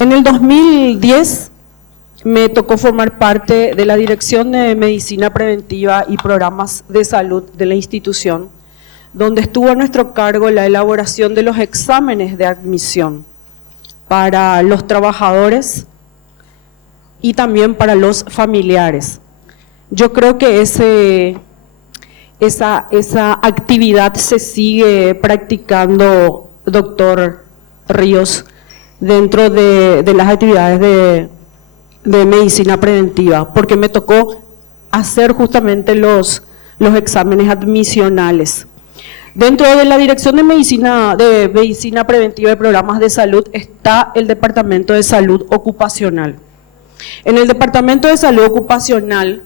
En el 2010 me tocó formar parte de la Dirección de Medicina Preventiva y Programas de Salud de la institución, donde estuvo a nuestro cargo la elaboración de los exámenes de admisión para los trabajadores y también para los familiares. Yo creo que esa actividad se sigue practicando, doctor Ríos, dentro de las actividades de medicina preventiva, porque me tocó hacer justamente los exámenes admisionales. Dentro de la Dirección de Medicina Preventiva y Programas de Salud está el Departamento de Salud Ocupacional. En el Departamento de Salud Ocupacional,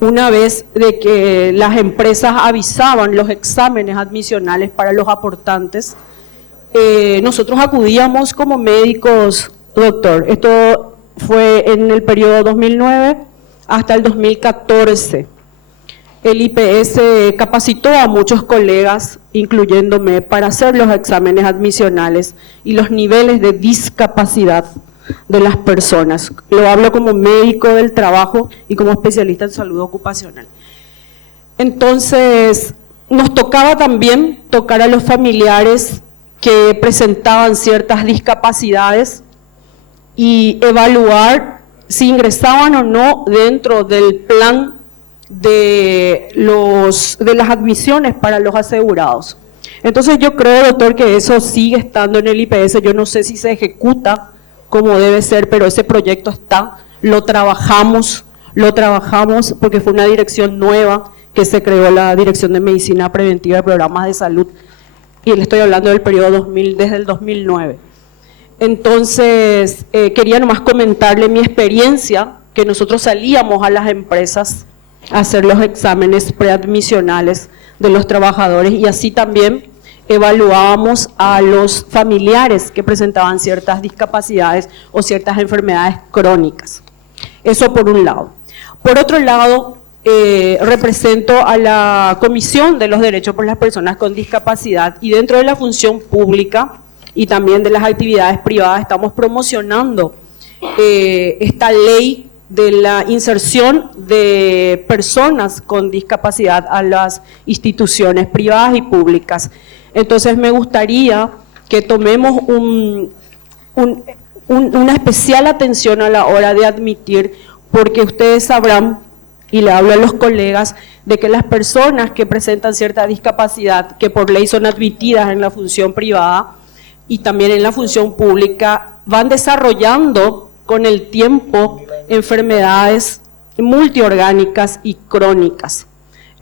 una vez de que las empresas avisaban los exámenes admisionales para los aportantes, nosotros acudíamos como médicos, doctor. Esto fue en el periodo 2009 hasta el 2014. El IPS capacitó a muchos colegas, incluyéndome, para hacer los exámenes admisionales y los niveles de discapacidad de las personas. Lo hablo como médico del trabajo y como especialista en salud ocupacional. Entonces, nos tocaba también tocar a los familiares que presentaban ciertas discapacidades y evaluar si ingresaban o no dentro del plan de las admisiones para los asegurados. Entonces yo creo, doctor, que eso sigue estando en el IPS. Yo no sé si se ejecuta como debe ser, pero ese proyecto está, lo trabajamos porque fue una dirección nueva que se creó, la Dirección de Medicina Preventiva de Programas de Salud, y le estoy hablando del periodo desde el 2009. Entonces, quería nomás comentarle mi experiencia, que nosotros salíamos a las empresas a hacer los exámenes preadmisionales de los trabajadores y así también evaluábamos a los familiares que presentaban ciertas discapacidades o ciertas enfermedades crónicas. Eso por un lado. Por otro lado, represento a la Comisión de los Derechos por las Personas con Discapacidad y dentro de la función pública y también de las actividades privadas estamos promocionando esta ley de la inserción de personas con discapacidad a las instituciones privadas y públicas. Entonces me gustaría que tomemos una especial atención a la hora de admitir, porque ustedes sabrán, y le hablo a los colegas, de que las personas que presentan cierta discapacidad, que por ley son admitidas en la función privada y también en la función pública, van desarrollando con el tiempo enfermedades multiorgánicas y crónicas.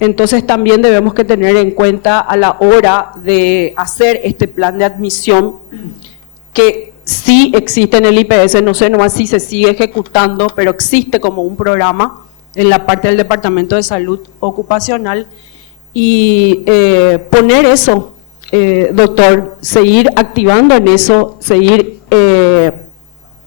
Entonces también debemos que tener en cuenta a la hora de hacer este plan de admisión, que sí existe en el IPS, no sé nomás si se sigue ejecutando, pero existe como un programa en la parte del Departamento de Salud Ocupacional, y poner eso, doctor, seguir activando en eso, seguir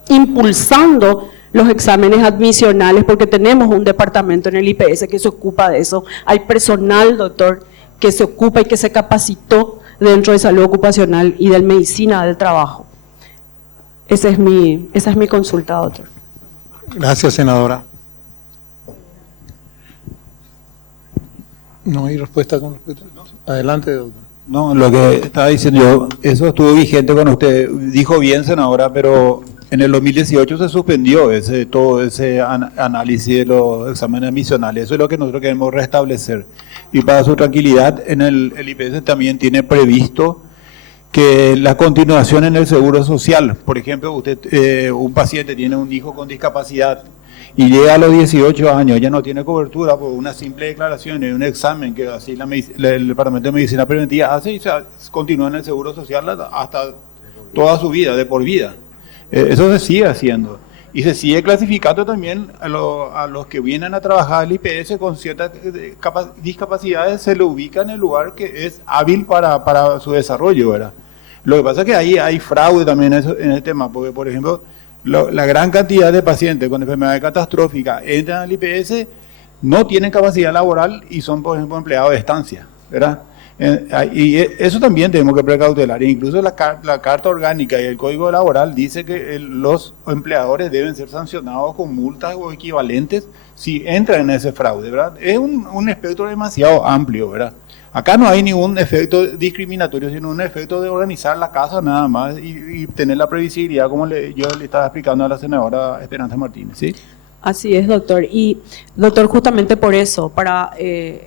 impulsando los exámenes admisionales, porque tenemos un departamento en el IPS que se ocupa de eso. Hay personal, doctor, que se ocupa y que se capacitó dentro de salud ocupacional y de medicina del trabajo. Esa es mi consulta, doctor. Gracias, senadora. No hay respuesta con respecto. Adelante, doctor. No, lo que estaba diciendo yo, eso estuvo vigente con usted. Dijo bien, senadora, pero en el 2018 se suspendió todo ese análisis de los exámenes admisionales. Eso es lo que nosotros queremos restablecer. Y para su tranquilidad, en el IPS también tiene previsto que la continuación en el seguro social, por ejemplo, usted, un paciente tiene un hijo con discapacidad y llega a los 18 años, ya no tiene cobertura por una simple declaración y un examen que así el Departamento de Medicina Preventiva hace, y se continúa en el seguro social hasta toda su vida, de por vida. Eso se sigue haciendo. Y se sigue clasificando también a los que vienen a trabajar al IPS con ciertas discapacidades, se le ubica en el lugar que es hábil para su desarrollo, ¿verdad? Lo que pasa es que ahí hay fraude también en el tema, porque, por ejemplo, la gran cantidad de pacientes con enfermedades catastróficas entran al IPS, no tienen capacidad laboral y son, por ejemplo, empleados de estancia, ¿verdad? Y eso también tenemos que precautelar. Incluso la Carta Orgánica y el Código Laboral dice que los empleadores deben ser sancionados con multas o equivalentes si entran en ese fraude, ¿verdad? Es un espectro demasiado amplio, ¿verdad? Acá no hay ningún efecto discriminatorio, sino un efecto de organizar la casa nada más y tener la previsibilidad, como yo le estaba explicando a la senadora Esperanza Martínez, ¿sí? Así es, doctor. Y, doctor, justamente por eso,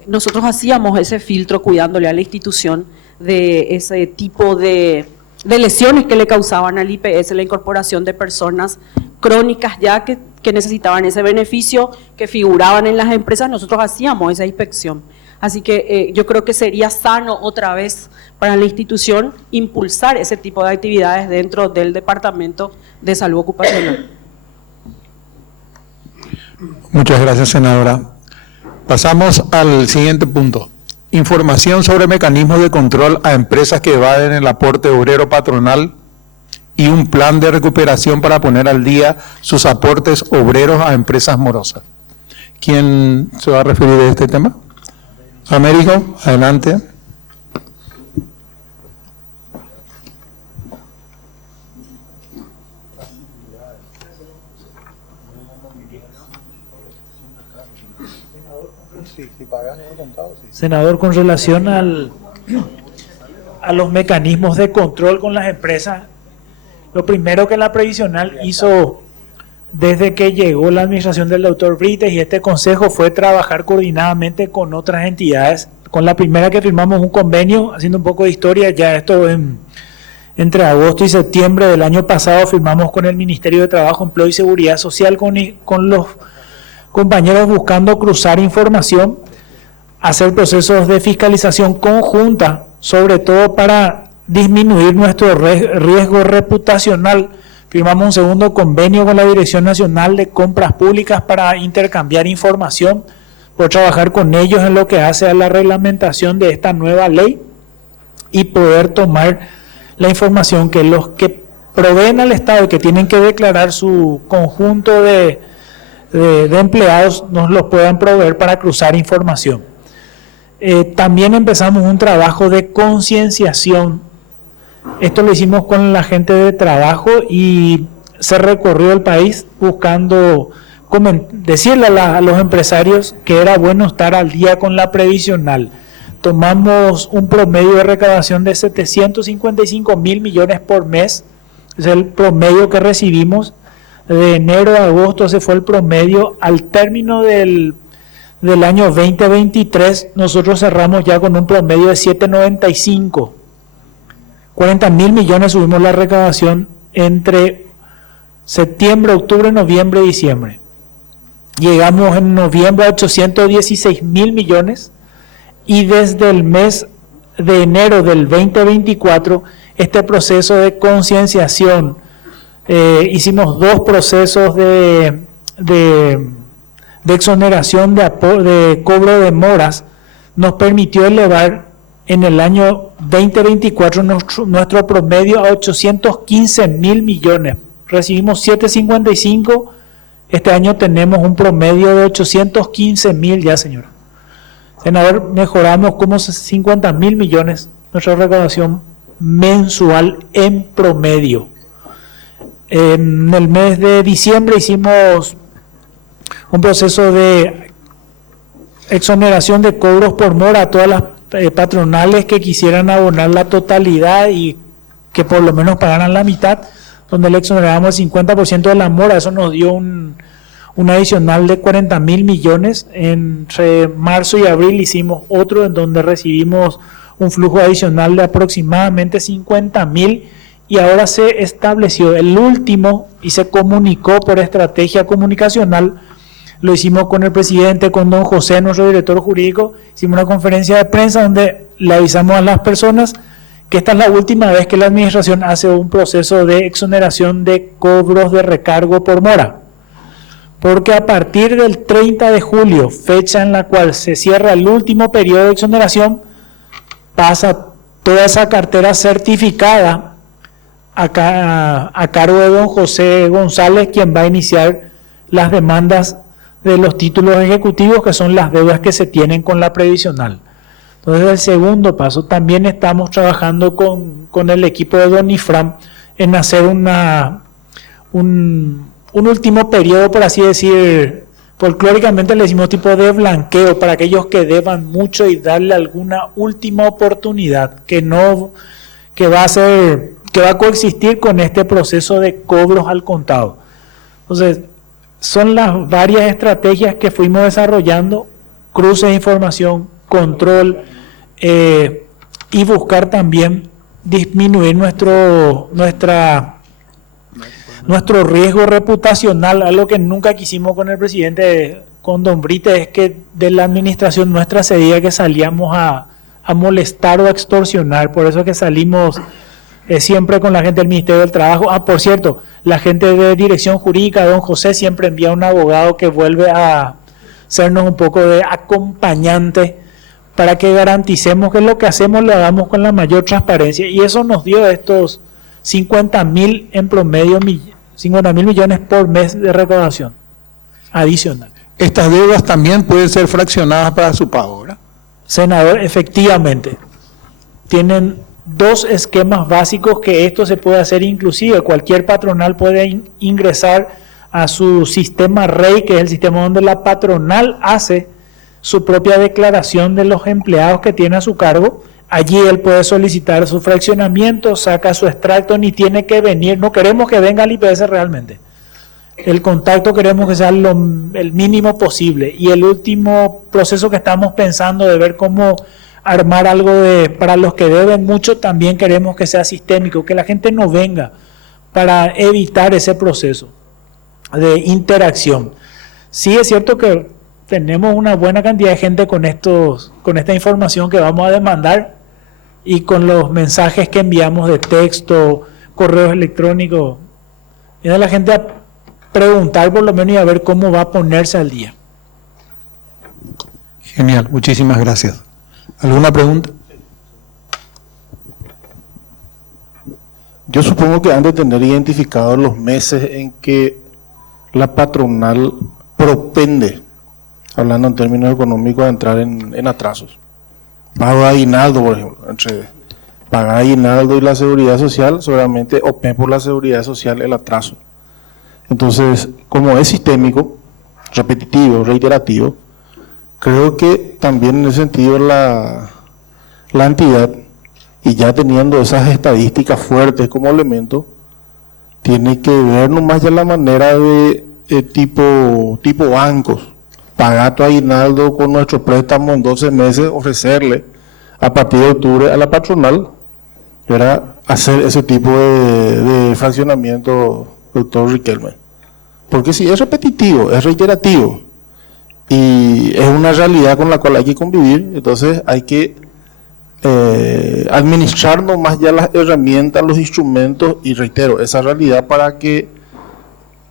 nosotros hacíamos ese filtro cuidándole a la institución de ese tipo de lesiones que le causaban al IPS, la incorporación de personas crónicas ya que necesitaban ese beneficio, que figuraban en las empresas, nosotros hacíamos esa inspección. Así que yo creo que sería sano otra vez para la institución impulsar ese tipo de actividades dentro del Departamento de Salud Ocupacional. Muchas gracias, senadora. Pasamos al siguiente punto. Información sobre mecanismos de control a empresas que evaden el aporte obrero patronal y un plan de recuperación para poner al día sus aportes obreros a empresas morosas. ¿Quién se va a referir a este tema? Américo, adelante. Senador, con relación a los mecanismos de control con las empresas, lo primero que la previsional hizo desde que llegó la administración del doctor Brites y este consejo fue trabajar coordinadamente con otras entidades. Con la primera que firmamos un convenio, haciendo un poco de historia, ya esto entre agosto y septiembre del año pasado firmamos con el Ministerio de Trabajo, Empleo y Seguridad Social, con los compañeros buscando cruzar información, hacer procesos de fiscalización conjunta, sobre todo para disminuir nuestro riesgo reputacional. Firmamos un segundo convenio con la Dirección Nacional de Compras Públicas para intercambiar información, por trabajar con ellos en lo que hace a la reglamentación de esta nueva ley y poder tomar la información que los que proveen al Estado y que tienen que declarar su conjunto de empleados nos los puedan proveer para cruzar información. También empezamos un trabajo de concienciación. Esto lo hicimos con la gente de trabajo y se recorrió el país buscando decirle a los empresarios que era bueno estar al día con la previsional. Tomamos un promedio de recaudación de 755.000 millones por mes, es el promedio que recibimos. De enero a agosto ese fue el promedio. Al término del año 2023 nosotros cerramos ya con un promedio de 795. 40.000 millones subimos la recaudación entre septiembre, octubre, noviembre y diciembre. Llegamos en noviembre a 816.000 millones y desde el mes de enero del 2024 este proceso de concienciación, hicimos 2 procesos de exoneración de cobro de moras, nos permitió elevar en el año 2024 nuestro promedio a 815.000 millones. Recibimos 755, este año tenemos un promedio de 815.000 ya, señora. Senador, mejoramos como 50.000 millones nuestra recaudación mensual en promedio. En el mes de diciembre hicimos un proceso de exoneración de cobros por mora a todas las patronales que quisieran abonar la totalidad y que por lo menos pagaran la mitad, donde le exonerábamos el 50% de la mora. Eso nos dio un adicional de 40.000 millones. Entre marzo y abril hicimos otro en donde recibimos un flujo adicional de aproximadamente 50.000 y ahora se estableció el último y se comunicó por estrategia comunicacional. Lo hicimos con el presidente, con don José, nuestro director jurídico. Hicimos una conferencia de prensa donde le avisamos a las personas que esta es la última vez que la administración hace un proceso de exoneración de cobros de recargo por mora. Porque a partir del 30 de julio, fecha en la cual se cierra el último periodo de exoneración, pasa toda esa cartera certificada a cargo de don José González, quien va a iniciar las demandas de los títulos ejecutivos, que son las deudas que se tienen con la previsional. Entonces, el segundo paso, también estamos trabajando con el equipo de don Ifram en hacer un último periodo, por así decir, folclóricamente le decimos tipo de blanqueo, para aquellos que deban mucho y darle alguna última oportunidad que va a coexistir con este proceso de cobros al contado. Entonces, son las varias estrategias que fuimos desarrollando: cruce de información, control, y buscar también disminuir nuestro riesgo reputacional. Algo que nunca quisimos con el presidente, con don Brites, es que de la administración nuestra se diga que salíamos a molestar o a extorsionar. Por eso que salimos siempre con la gente del Ministerio del Trabajo. Por cierto, la gente de Dirección Jurídica, don José, siempre envía un abogado que vuelve a sernos un poco de acompañante para que garanticemos que lo que hacemos lo hagamos con la mayor transparencia, y eso nos dio estos 50.000 en promedio, 50.000 millones por mes de recaudación adicional. Estas deudas también pueden ser fraccionadas para su pago, ¿verdad? Senador, efectivamente, tienen 2 esquemas básicos que esto se puede hacer. Inclusive cualquier patronal puede ingresar a su sistema REI, que es el sistema donde la patronal hace su propia declaración de los empleados que tiene a su cargo. Allí él puede solicitar su fraccionamiento, saca su extracto, ni tiene que venir. No queremos que venga al IPS realmente. El contacto queremos que sea el mínimo posible. Y el último proceso que estamos pensando de ver cómo armar algo para los que deben mucho, también queremos que sea sistémico, que la gente no venga, para evitar ese proceso de interacción. Sí es cierto que tenemos una buena cantidad de gente con esta información que vamos a demandar y con los mensajes que enviamos de texto, correos electrónicos. Viene la gente a preguntar por lo menos y a ver cómo va a ponerse al día. Genial, muchísimas gracias. ¿Alguna pregunta? Yo supongo que han de tener identificados los meses en que la patronal propende, hablando en términos económicos, a entrar en atrasos. Pago de aguinaldo, por ejemplo, entre pagar aguinaldo y la seguridad social, seguramente opten por la seguridad social el atraso. Entonces, como es sistémico, repetitivo, reiterativo, creo que también en ese sentido la entidad, y ya teniendo esas estadísticas fuertes como elemento, tiene que ver nomás ya la manera de tipo bancos, pagar tu aguinaldo con nuestro préstamo en 12 meses, ofrecerle a partir de octubre a la patronal, era hacer ese tipo de fraccionamiento, doctor Riquelme. Porque si es repetitivo, es reiterativo, y es una realidad con la cual hay que convivir, entonces hay que administrar nomás ya las herramientas, los instrumentos, y reitero, esa realidad para que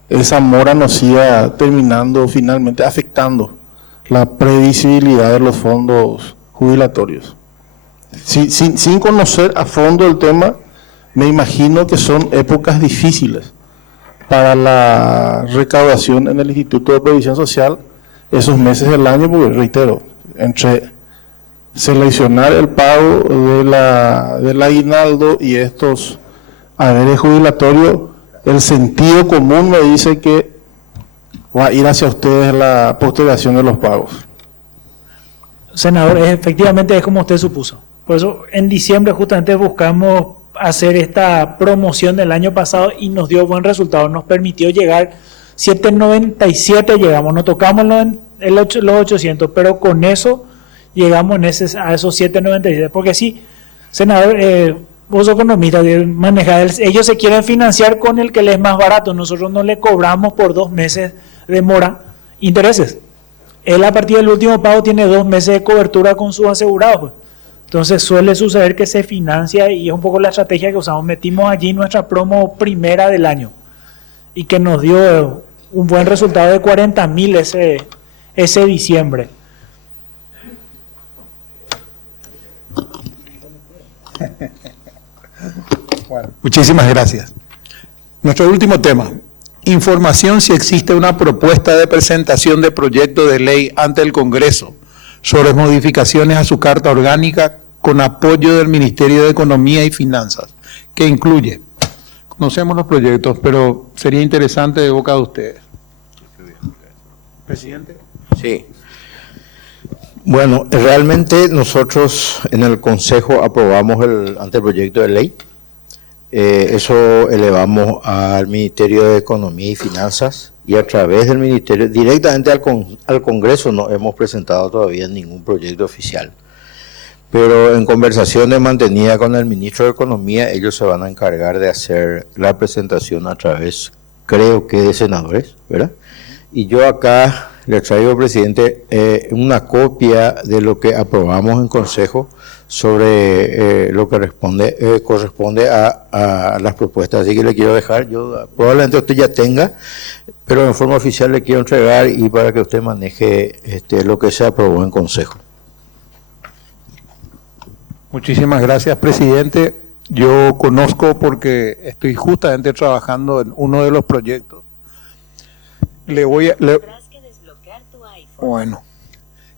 esa mora no siga terminando finalmente afectando la previsibilidad de los fondos jubilatorios. Sin conocer a fondo el tema, me imagino que son épocas difíciles para la recaudación en el Instituto de Previsión Social, esos meses del año, porque reitero, entre seleccionar el pago del aguinaldo y estos haberes jubilatorios, el sentido común me dice que va a ir hacia ustedes la postergación de los pagos. Senador, efectivamente es como usted supuso. Por eso en diciembre justamente buscamos hacer esta promoción del año pasado y nos dio buen resultado. Nos permitió llegar 797, llegamos, no tocamos los 800, pero con eso llegamos a esos 797. Porque sí, senador, vos sos economista, ellos se quieren financiar con el que les es más barato. Nosotros no le cobramos por 2 meses de mora intereses. Él a partir del último pago tiene 2 meses de cobertura con sus asegurados, pues. Entonces suele suceder que se financia y es un poco la estrategia que usamos. Metimos allí nuestra promo primera del año y que nos dio un buen resultado de 40,000 ese diciembre. Bueno, muchísimas gracias. Nuestro último tema. Información si existe una propuesta de presentación de proyecto de ley ante el Congreso sobre modificaciones a su Carta Orgánica con apoyo del Ministerio de Economía y Finanzas, que incluye, conocemos los proyectos, pero sería interesante de boca de ustedes. Presidente. Sí. Bueno, realmente nosotros en el Consejo aprobamos el anteproyecto de ley. Eso elevamos al Ministerio de Economía y Finanzas y a través del Ministerio, directamente al Congreso no hemos presentado todavía ningún proyecto oficial. Pero en conversaciones mantenidas con el Ministro de Economía, ellos se van a encargar de hacer la presentación a través, creo que de senadores, ¿verdad? Y yo acá le traigo, presidente, una copia de lo que aprobamos en Consejo sobre lo que corresponde a las propuestas. Así que le quiero dejar, probablemente usted ya tenga, pero en forma oficial le quiero entregar y para que usted maneje lo que se aprobó en Consejo. Muchísimas gracias, presidente. Yo conozco porque estoy justamente trabajando en uno de los proyectos. Bueno,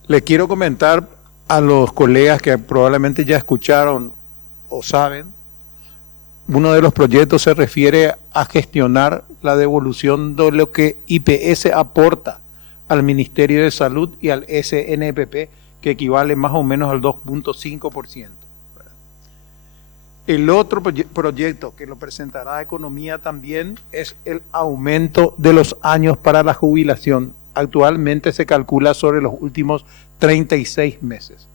le quiero comentar a los colegas que probablemente ya escucharon o saben, uno de los proyectos se refiere a gestionar la devolución de lo que IPS aporta al Ministerio de Salud y al SNPP, que equivale más o menos al 2.5%. El otro proyecto que lo presentará Economía también es el aumento de los años para la jubilación. Actualmente se calcula sobre los últimos 36 meses.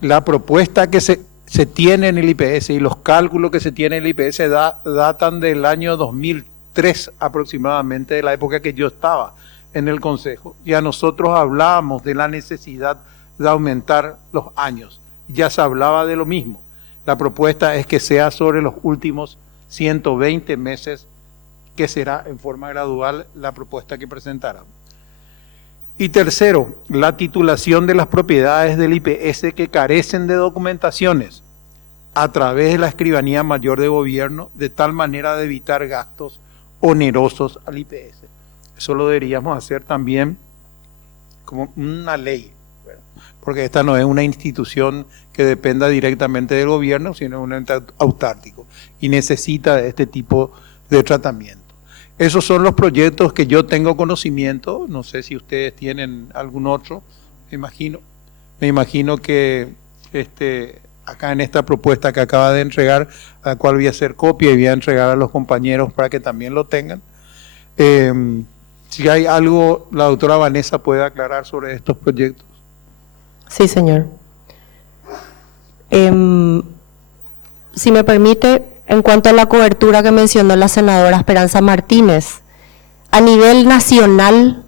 La propuesta que se tiene en el IPS y los cálculos que se tiene en el IPS datan del año 2003 aproximadamente, de la época que yo estaba en el Consejo. Ya nosotros hablábamos de la necesidad de aumentar los años. Ya se hablaba de lo mismo. La propuesta es que sea sobre los últimos 120 meses, que será en forma gradual la propuesta que presentarán. Y tercero, la titulación de las propiedades del IPS que carecen de documentaciones a través de la Escribanía Mayor de Gobierno, de tal manera de evitar gastos onerosos al IPS. Eso lo deberíamos hacer también como una ley, ¿verdad? Porque esta no es una institución que dependa directamente del gobierno, sino un ente autárquico y necesita de este tipo de tratamiento. Esos son los proyectos que yo tengo conocimiento. No sé si ustedes tienen algún otro. Me imagino que acá en esta propuesta que acaba de entregar, a la cual voy a hacer copia y voy a entregar a los compañeros para que también lo tengan. Si hay algo, la doctora Vanessa puede aclarar sobre estos proyectos. Sí, señor. Si me permite, en cuanto a la cobertura que mencionó la senadora Esperanza Martínez, a nivel nacional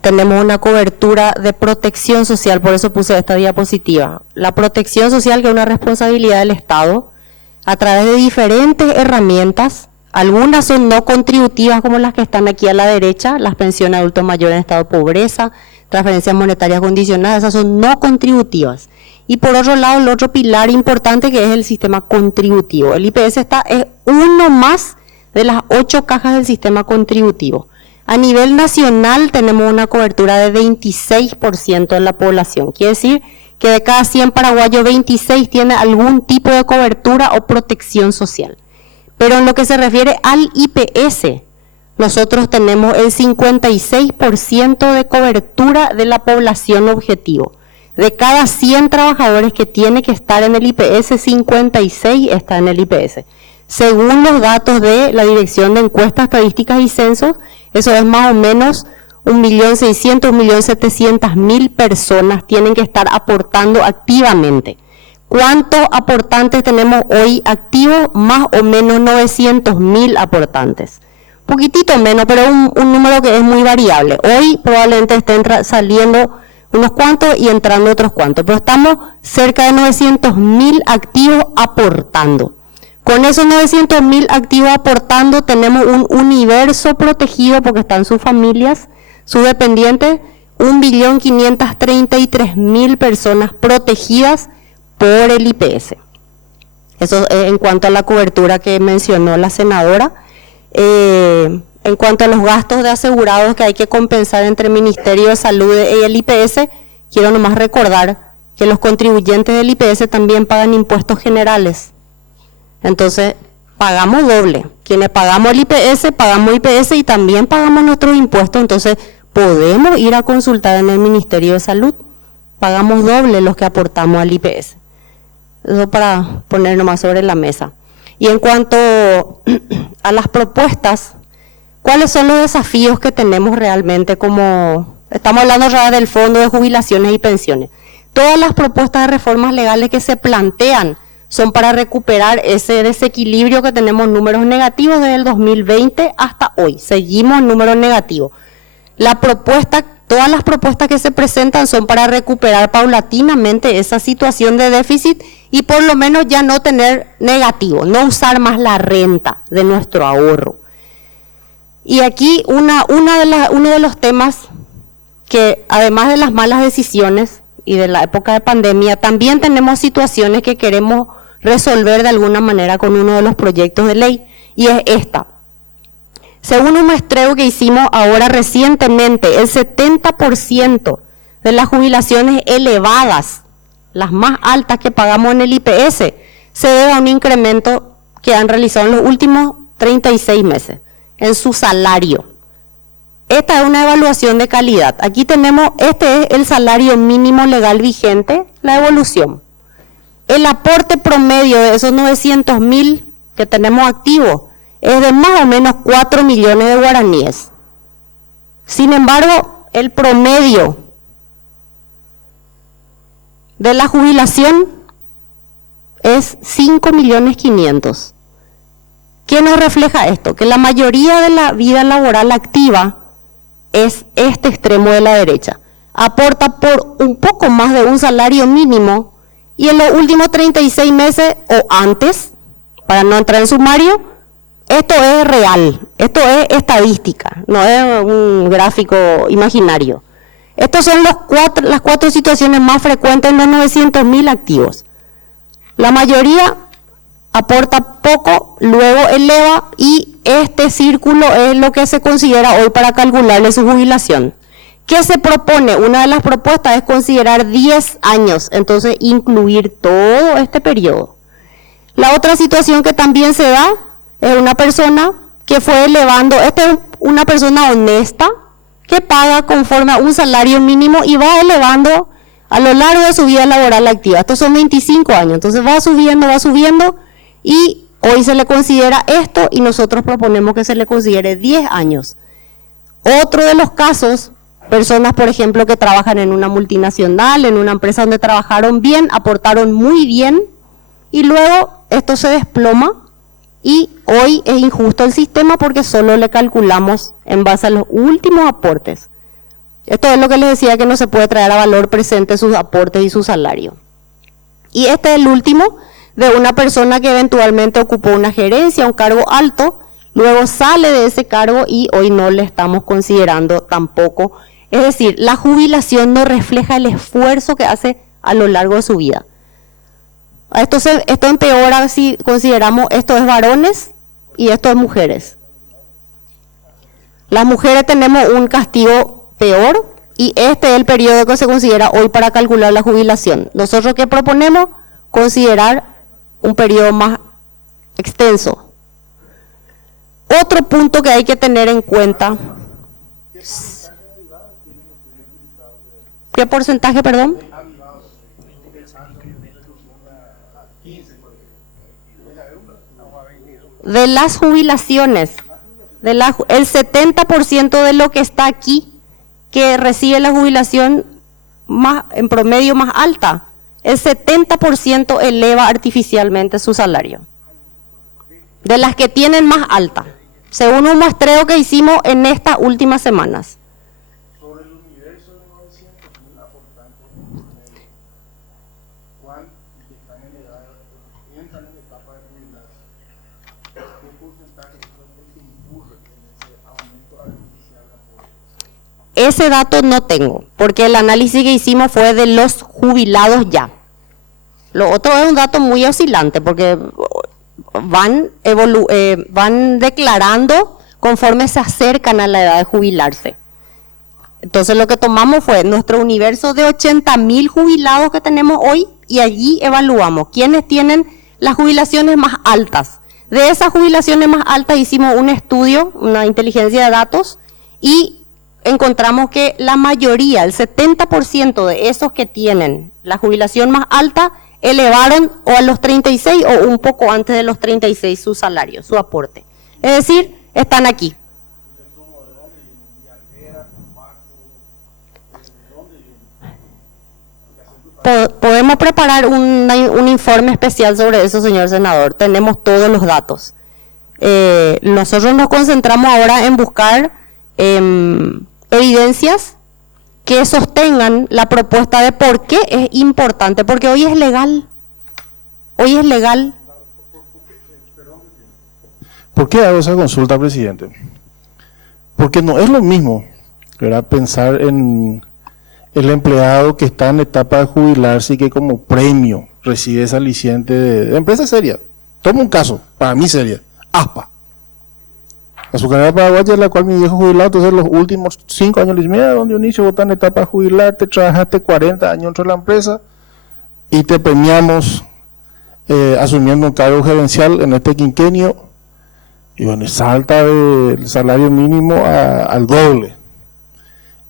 tenemos una cobertura de protección social, por eso puse esta diapositiva. La protección social, que es una responsabilidad del Estado, a través de diferentes herramientas. Algunas son no contributivas, como las que están aquí a la derecha, las pensiones de adultos mayores en estado de pobreza, transferencias monetarias condicionadas, esas son no contributivas. Y por otro lado, el otro pilar importante, que es el sistema contributivo. El IPS es uno más de las 8 cajas del sistema contributivo. A nivel nacional tenemos una cobertura de 26% en la población. Quiere decir que de cada 100 paraguayos, 26 tiene algún tipo de cobertura o protección social. Pero en lo que se refiere al IPS, nosotros tenemos el 56% de cobertura de la población objetivo. De cada 100 trabajadores que tiene que estar en el IPS, 56 está en el IPS. Según los datos de la Dirección de Encuestas, Estadísticas y Censos, eso es más o menos 1.600.000, 1.700.000 personas tienen que estar aportando activamente. ¿Cuántos aportantes tenemos hoy activos? Más o menos 900.000 aportantes. Poquitito menos, pero un número que es muy variable. Hoy probablemente estén saliendo unos cuantos y entrando otros cuantos, pero estamos cerca de 900.000 activos aportando. Con esos 900.000 activos aportando tenemos un universo protegido, porque están sus familias, sus dependientes, 1.533.000 personas protegidas por el IPS. Eso en cuanto a la cobertura que mencionó la senadora. En cuanto a los gastos de asegurados que hay que compensar entre el Ministerio de Salud y el IPS, quiero nomás recordar que los contribuyentes del IPS también pagan impuestos generales. Entonces, pagamos doble. Quienes pagamos el IPS y también pagamos nuestros impuestos, entonces podemos ir a consultar en el Ministerio de Salud. Pagamos doble los que aportamos al IPS. Eso para poner nomás sobre la mesa. Y en cuanto a las propuestas, ¿cuáles son los desafíos que tenemos realmente? Como estamos hablando ya del Fondo de Jubilaciones y Pensiones. Todas las propuestas de reformas legales que se plantean son para recuperar ese desequilibrio que tenemos, números negativos desde el 2020 hasta hoy. Seguimos en números negativos. Todas las propuestas que se presentan son para recuperar paulatinamente esa situación de déficit y por lo menos ya no tener negativo, no usar más la renta de nuestro ahorro. Y aquí uno de los temas que, además de las malas decisiones y de la época de pandemia, también tenemos situaciones que queremos resolver de alguna manera con uno de los proyectos de ley, y es esta. Según un muestreo que hicimos ahora recientemente, el 70% de las jubilaciones elevadas, las más altas que pagamos en el IPS, se debe a un incremento que han realizado en los últimos 36 meses en su salario. Esta es una evaluación de calidad. Aquí tenemos, este es el salario mínimo legal vigente, la evolución. el aporte promedio de esos 900.000 que tenemos activos es de más o menos 4 millones de guaraníes. Sin embargo, el promedio de la jubilación es 5.500.000. ¿Qué nos refleja esto? Que la mayoría de la vida laboral activa es este extremo de la derecha. Aporta por un poco más de un salario mínimo y en los últimos 36 meses o antes, para no entrar en sumario, esto es real, esto es estadística, no es un gráfico imaginario. Estas son las cuatro situaciones más frecuentes en los 900.000 activos. La mayoría aporta poco, luego eleva y este círculo es lo que se considera hoy para calcularle su jubilación. ¿Qué se propone? Una de las propuestas es considerar 10 años, entonces incluir todo este periodo. La otra situación que también se da es una persona que fue elevando, esta es una persona honesta que paga conforme a un salario mínimo y va elevando a lo largo de su vida laboral activa. Estos son 25 años, entonces va subiendo y hoy se le considera esto y nosotros proponemos que se le considere 10 años. Otro de los casos, personas por ejemplo que trabajan en una multinacional, en una empresa donde trabajaron bien, aportaron muy bien y luego esto se desploma y hoy es injusto el sistema porque solo le calculamos en base a los últimos aportes. Esto es lo que les decía, que no se puede traer a valor presente sus aportes y su salario. Y este es el último de una persona que eventualmente ocupó una gerencia, un cargo alto, luego sale de ese cargo y hoy no le estamos considerando tampoco. Es decir, la jubilación no refleja el esfuerzo que hace a lo largo de su vida. Esto empeora si consideramos esto es varones y esto es mujeres. Las mujeres tenemos un castigo peor y este es el periodo que se considera hoy para calcular la jubilación. Nosotros ¿qué proponemos? Considerar un periodo más extenso. Otro punto que hay que tener en cuenta. ¿Qué porcentaje, perdón? De las jubilaciones, el 70% de lo que está aquí, que recibe la jubilación más, en promedio más alta, el 70% eleva artificialmente su salario. De las que tienen más alta, según un muestreo que hicimos en estas últimas semanas. Sobre el universo de 900.000 aportantes, ¿cuál que están en edad, entran en etapa de jubilación? ¿Qué porcentaje es el que incurre en ese aumento artificial de aportes? Ese dato no tengo, porque el análisis que hicimos fue de los jubilados ya. Lo otro es un dato muy oscilante, porque van declarando conforme se acercan a la edad de jubilarse. Entonces lo que tomamos fue nuestro universo de 80.000 jubilados que tenemos hoy y allí evaluamos quiénes tienen las jubilaciones más altas. De esas jubilaciones más altas hicimos un estudio, una inteligencia de datos y encontramos que la mayoría, el 70% de esos que tienen la jubilación más alta, elevaron o a los 36 o un poco antes de los 36 su salario, su aporte. Es decir, están aquí. Podemos preparar un informe especial sobre eso, señor senador. Tenemos todos los datos. Nosotros nos concentramos ahora en buscar evidencias que sostengan la propuesta de por qué es importante, porque hoy es legal. Hoy es legal. ¿Por qué hago esa consulta, presidente? Porque no es lo mismo, ¿verdad?, pensar en el empleado que está en etapa de jubilarse y que como premio recibe esa aliciente de empresa seria. Tomo un caso, para mí seria, ASPA. Azucarera Paraguaya, la cual mi viejo jubilado, entonces los últimos 5 años le dice, mira, don Dionisio, vos estás en etapa de jubilarte, trabajaste 40 años dentro de la empresa y te premiamos asumiendo un cargo gerencial en este quinquenio, y bueno, salta del salario mínimo al doble.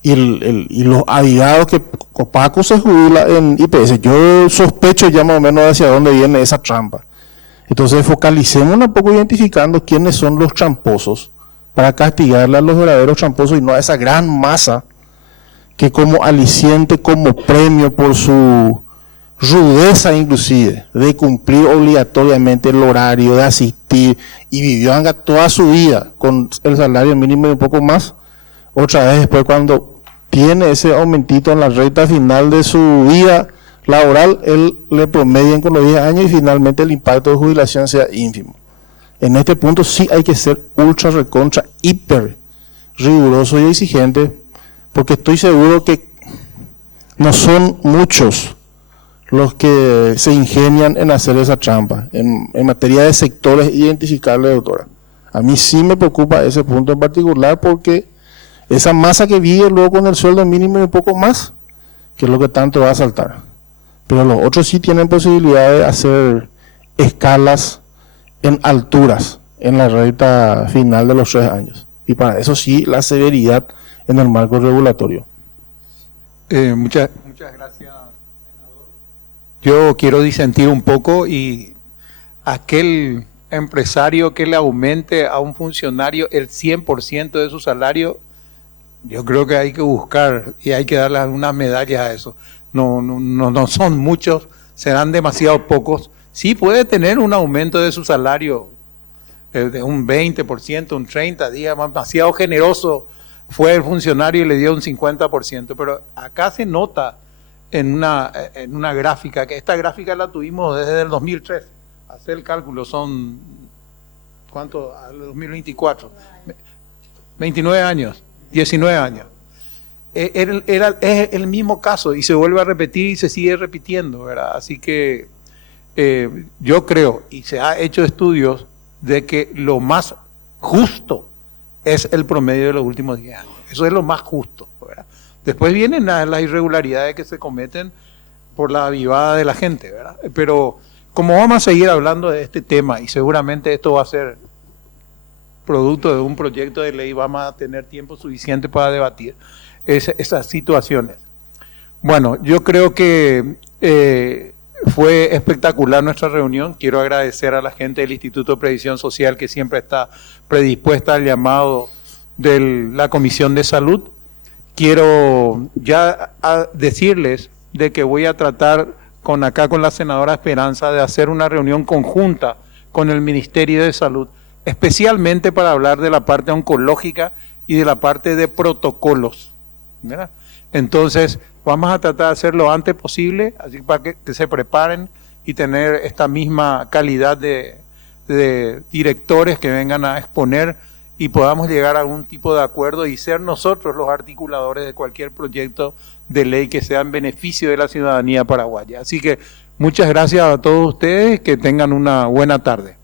y los allegados que Paco se jubila en IPS. Yo sospecho ya más o menos hacia dónde viene esa trampa. Entonces focalicemos un poco identificando quiénes son los tramposos para castigarle a los verdaderos tramposos y no a esa gran masa que como aliciente, como premio por su rudeza inclusive, de cumplir obligatoriamente el horario, de asistir, y vivió toda su vida con el salario mínimo y un poco más, otra vez después cuando tiene ese aumentito en la recta final de su vida laboral, él le promedian con los 10 años y finalmente el impacto de jubilación sea ínfimo. En este punto sí hay que ser ultra, recontra, hiper riguroso y exigente, porque estoy seguro que no son muchos los que se ingenian en hacer esa trampa. En materia de sectores identificables, doctora, a mí sí me preocupa ese punto en particular, porque esa masa que vive luego con el sueldo mínimo y un poco más, que es lo que tanto va a saltar. Pero los otros sí tienen posibilidad de hacer escalas en alturas en la recta final de los 3 años. Y para eso sí, la severidad en el marco regulatorio. Muchas gracias, senador. Yo quiero disentir un poco, y aquel empresario que le aumente a un funcionario el 100% de su salario, yo creo que hay que buscar y hay que darle algunas medallas a eso. No son muchos, serán demasiado pocos. Sí puede tener un aumento de su salario de un 20%, un 30%, digamos, demasiado generoso fue el funcionario y le dio un 50%, pero acá se nota en una gráfica, que esta gráfica la tuvimos desde el 2003, hacer el cálculo, son, ¿cuánto? Al 2024, 29 años, 19 años. Es el mismo caso y se vuelve a repetir y se sigue repitiendo, ¿verdad? Así que yo creo, y se ha hecho estudios, de que lo más justo es el promedio de los últimos 10 años. Eso es lo más justo, ¿verdad? Después vienen las irregularidades que se cometen por la avivada de la gente, ¿verdad? Pero como vamos a seguir hablando de este tema, y seguramente esto va a ser producto de un proyecto de ley, vamos a tener tiempo suficiente para debatir esas situaciones. Bueno, yo creo que fue espectacular nuestra reunión. Quiero agradecer a la gente del Instituto de Previsión Social, que siempre está predispuesta al llamado de la Comisión de Salud. Quiero ya decirles de que voy a tratar con la senadora Esperanza de hacer una reunión conjunta con el Ministerio de Salud, especialmente para hablar de la parte oncológica y de la parte de protocolos, ¿verdad? Entonces, vamos a tratar de hacerlo lo antes posible, así para que se preparen y tener esta misma calidad de directores que vengan a exponer y podamos llegar a algún tipo de acuerdo y ser nosotros los articuladores de cualquier proyecto de ley que sea en beneficio de la ciudadanía paraguaya. Así que muchas gracias a todos ustedes, que tengan una buena tarde.